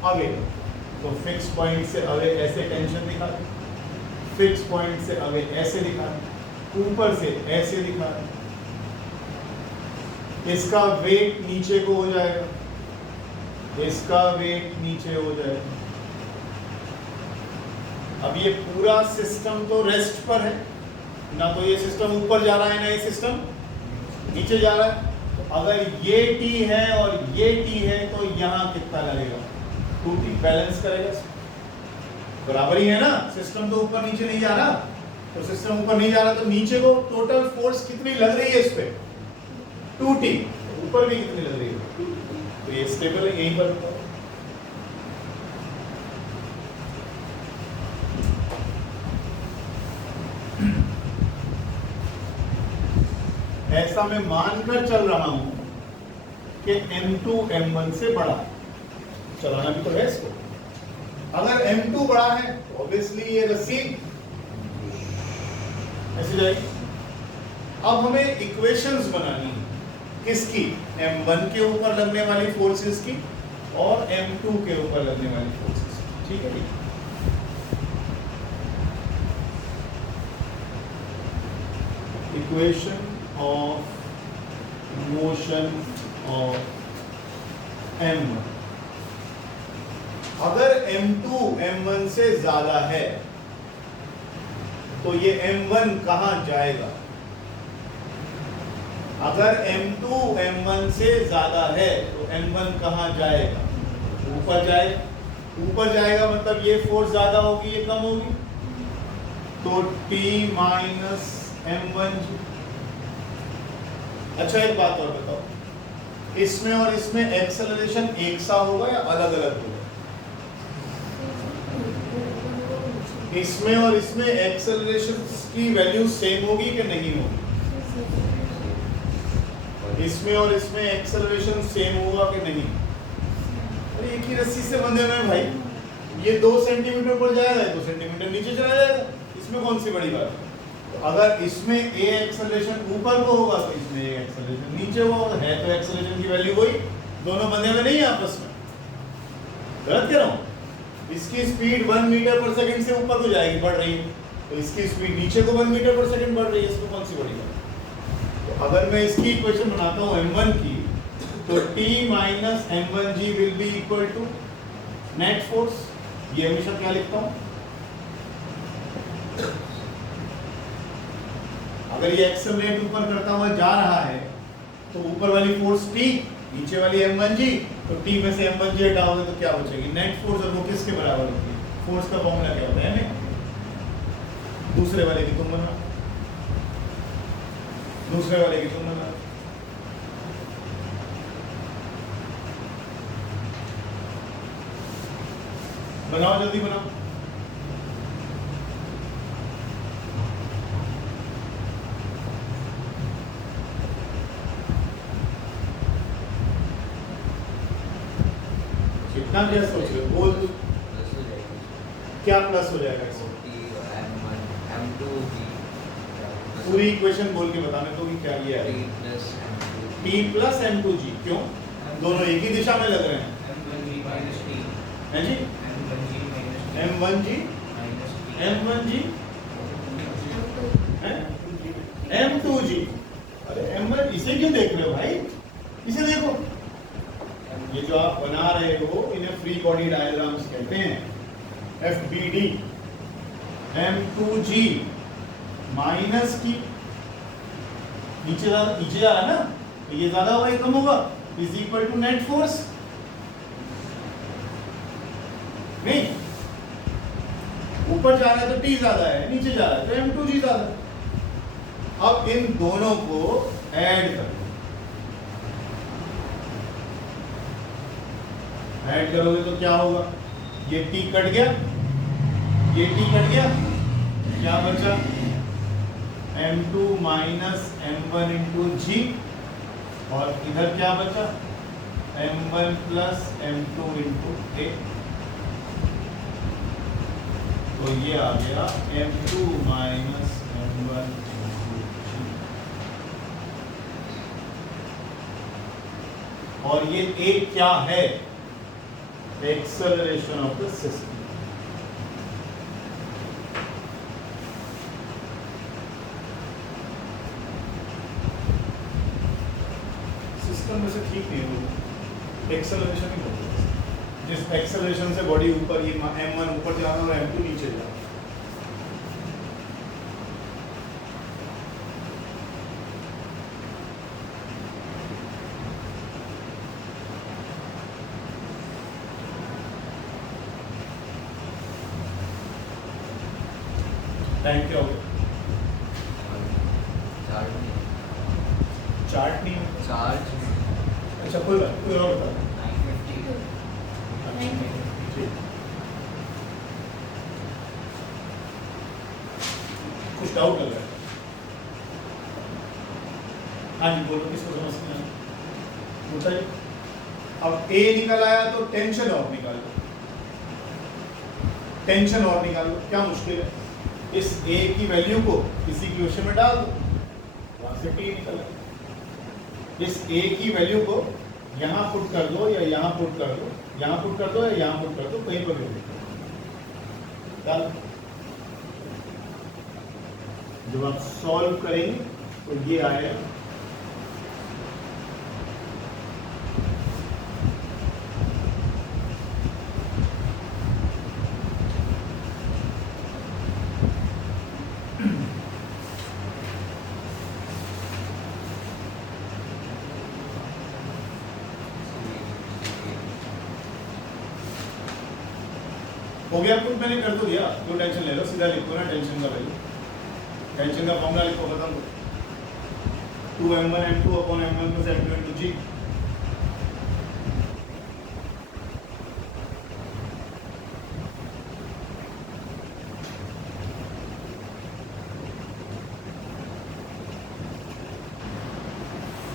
अवे, तो फिक्स पॉइंट से अवे ऐसे टेंशन दिखा, फिक्स पॉइंट से अवे ऐसे दिखा, ऊपर से ऐसे दिखा, इसका वेट नीचे को हो जाएगा, इसका वेट नीचे हो जाएगा। अब ये पूरा सिस्टम तो रेस्ट पर है ना, तो ये सिस्टम ऊपर जा रहा है ना ये सिस्टम नीचे जा रहा है। तो अगर ये टी है और ये टी है तो यहाँ कितना लगेगा, 2t बैलेंस करेगा, बराबर ही है ना। सिस्टम तो ऊपर नीचे नहीं जा रहा, तो सिस्टम ऊपर नहीं जा रहा तो नीचे को टोटल फोर्स कितनी लग रही है इस पे, 2t, ऊपर भी कितनी लग रही है, तो ये स्टेबल है यहीं पर। ऐसा मैं मानकर चल रहा हूं कि M2 M1 से बड़ा, चलाना भी तो है इसको। अगर M2 बड़ा है तो ऑब्वियसली ये रस्सी ऐसे जाएगी। अब हमें इक्वेशंस बनानी है, किसकी, M1 के ऊपर लगने वाली फोर्सेस की और M2 के ऊपर लगने वाली फोर्सेस की, ठीक है। Equation of motion of M1, अगर M2 M1 से ज्यादा है तो ये M1 कहां जाएगा। अगर M2 M1 से ज्यादा है तो M1 कहां जाएगा, ऊपर जाएगा। ऊपर जाएगा मतलब ये फोर्स ज्यादा होगी, ये कम होगी, तो T माइनस M1। अच्छा एक बात और बताओ, इसमें और इसमें एक्सेलरेशन एक सा होगा या अलग अलग होगा। इसमें और इसमें एक्सेलरेशन की वैल्यू सेम होगी कि नहीं होगी। इसमें और इसमें एक्सेलरेशन सेम होगा कि नहीं। अरे एक ही रस्सी से बंधे हुए भाई, ये 2 सेंटीमीटर ऊपर जाएगा, 2 सेंटीमीटर नीचे चला जाएगा। इसमें इसमें कौन सी बड़ी बात है? तो अगर इसमें ए एक्सेलरेशन ऊपर को होगा तो इसमें ए एक्सेलरेशन नीचे होगा, है तो एक्सेलरेशन की वैल्यू वही, दोनों बंधे हुए नहीं है आपस में। गलत कह रहा हूँ? इसकी स्पीड 1 मीटर पर सेकंड से ऊपर को जाएगी, बढ़ रही है, तो इसकी स्पीड नीचे को 1 मीटर पर सेकंड बढ़ रही है, इसमें कौन सी बड़ी बात? तो अगर मैं इसकी इक्वेशन बनाता हूँ m1 की, तो T minus m1g will be equal to net force. ये हमेशा क्या लिखता हूँ? अगर ये एक्सेलरेट ऊपर करता हुआ जा रहा है तो ऊपर वाली फोर्स T, नीचे वाली m1g, तो T में से m1g हटाओगे तो क्या बचेगी? Net force. और वो किसके बराबर होती है? फोर्स का फॉर्मूला क्या होता है? दूसरे वाले की तुम बना, दूसरे वाले की तुम बना। बनाओ, जल्दी बनाओ। कितना क्या सोच रहे हो? बोल तू। प्लस हो जाएगी। क्या प्लस हो जाएगा इससे? M1 M2G पूरी इक्वेशन बोल के बताने तो कि क्या ये है? T plus M2G। क्यों? दोनों एक ही दिशा में लग रहे हैं, M1G minus T है जी? M1G minus T M1G minus T M1G है? M2G। अरे M1 इसे क्यों देख रहे हो भाई? इसे देखो। ये जो आप बना रहे हो इन्हें फ्री बॉडी डायग्राम्स कहते हैं, FBD। M2G माइनस की नीचे जा रहा है ना, तो ये ज्यादा होगा, ये कम होगा, is equal to net force. नहीं, ऊपर जा रहा है तो T ज्यादा है, नीचे जा रहा है तो M2G ज्यादा है। अब इन दोनों को ऐड करो, ऐड करोगे तो क्या होगा? ये T कट गया, ये T कट गया, क्या बचा? M2 minus M1 into G, और इधर क्या बचा? M1 plus M2 into A। तो ये आ गया M2 minus M1 into G, और ये A क्या है? Acceleration of the system. System में से ठीक नहीं हो, एक्सेलरेशन ही बोलते हैं। जिस एक्सेलरेशन से बॉडी ऊपर, ये M1 ऊपर जा रहा है और M2 नीचे जा रहा है। टाइम क्या हो गया? चार्ट नहीं है। चार्ज अच्छा, कोई बात, कोई और बता। 950 ठीक, कुछ डाउट लग रहा है? हाँ जी बोलो, किसको समझ नहीं आया? बताइए। अब A निकल आया तो टेंशन और निकाल लो, टेंशन और निकाल लो, क्या मुश्किल है? इस A की वैल्यू को किसी क्वेश्चन में डाल दो, वहां से T निकल आएगा। इस A की वैल्यू को यहाँ पुट कर दो या यहाँ पुट कर दो, यहाँ पुट कर दो या यहाँ पुट कर दो, कहीं पर भी डाल। जब आप सॉल्व करेंगे तो ये आएगा हो गया कुछ, मैंने कर तो दिया, क्यों टेंशन ले लो, सीधा लिखो ना टेंशन का वैल्यू, टेंशन का फॉर्मूला लिखो, खत्म करो। 2m1 m2 upon m1 plus m2 into g।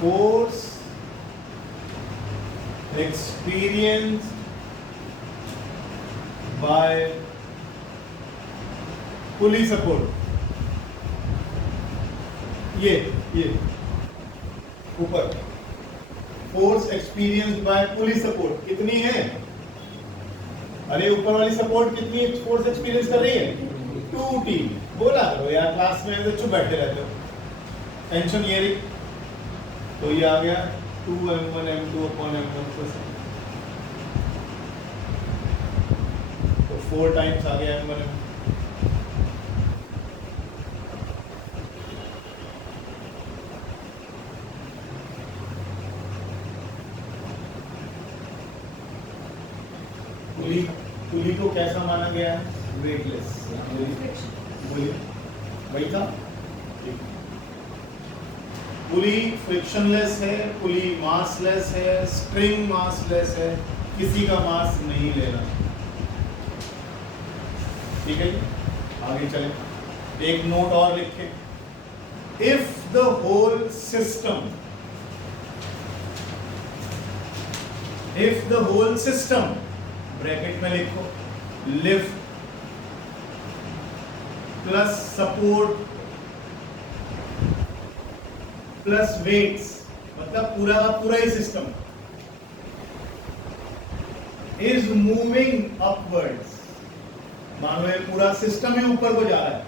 Force experienced by pulley support, ये ऊपर फोर्स एक्सपीरियंस्ड बाय पुली सपोर्ट कितनी है? अरे ऊपर वाली सपोर्ट कितनी फोर्स एक्सपीरियंस कर रही है? 2T। बोला करो यार, क्लास में तो चुप बैठे रहते हो, टेंशन ये रही। तो ये आ गया 2m1 m2 upon m1 plus m। तो 4 टाइम्स आ गया m1 m2। पुली को कैसा माना गया है? वेटलेस। बोलिए, वही था। पुली फ्रिक्शनलेस है, पुली मासलेस है, स्ट्रिंग मासलेस है, किसी का मास नहीं लेना। ठीक है, आगे चलें। एक नोट और लिखें, if the whole system bracket में लिखो, lift plus support plus weights, मतलब पूरा का पूरा ही सिस्टम इज मूविंग अपवर्ड्स, मानो ये पूरा सिस्टम ही ऊपर को जा रहा है,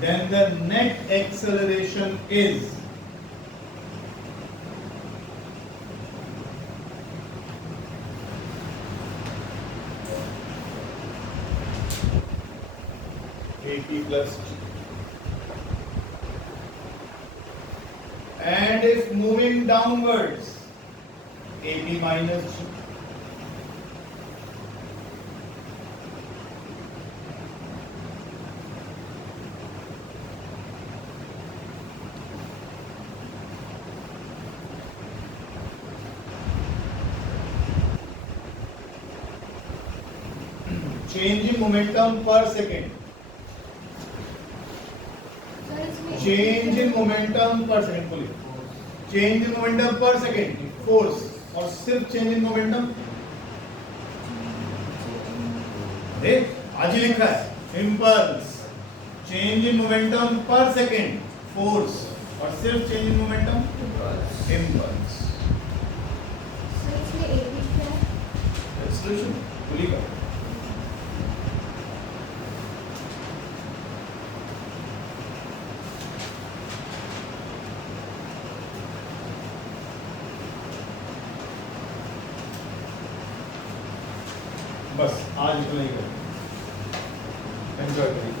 then the net acceleration is AP plus G. And if moving downwards, AP minus G. Change in momentum per second. Change in momentum per second, बोलिए। Change in momentum per second, force, और सिर्फ change in momentum, देख आज ही लिखा है, impulse, change in momentum per second, force, और सिर्फ change in momentum, impulse। Sir इसमें AP क्या है? Acceleration, बोलिएगा। बस आज इतना ही करें, एंजॉय करिए।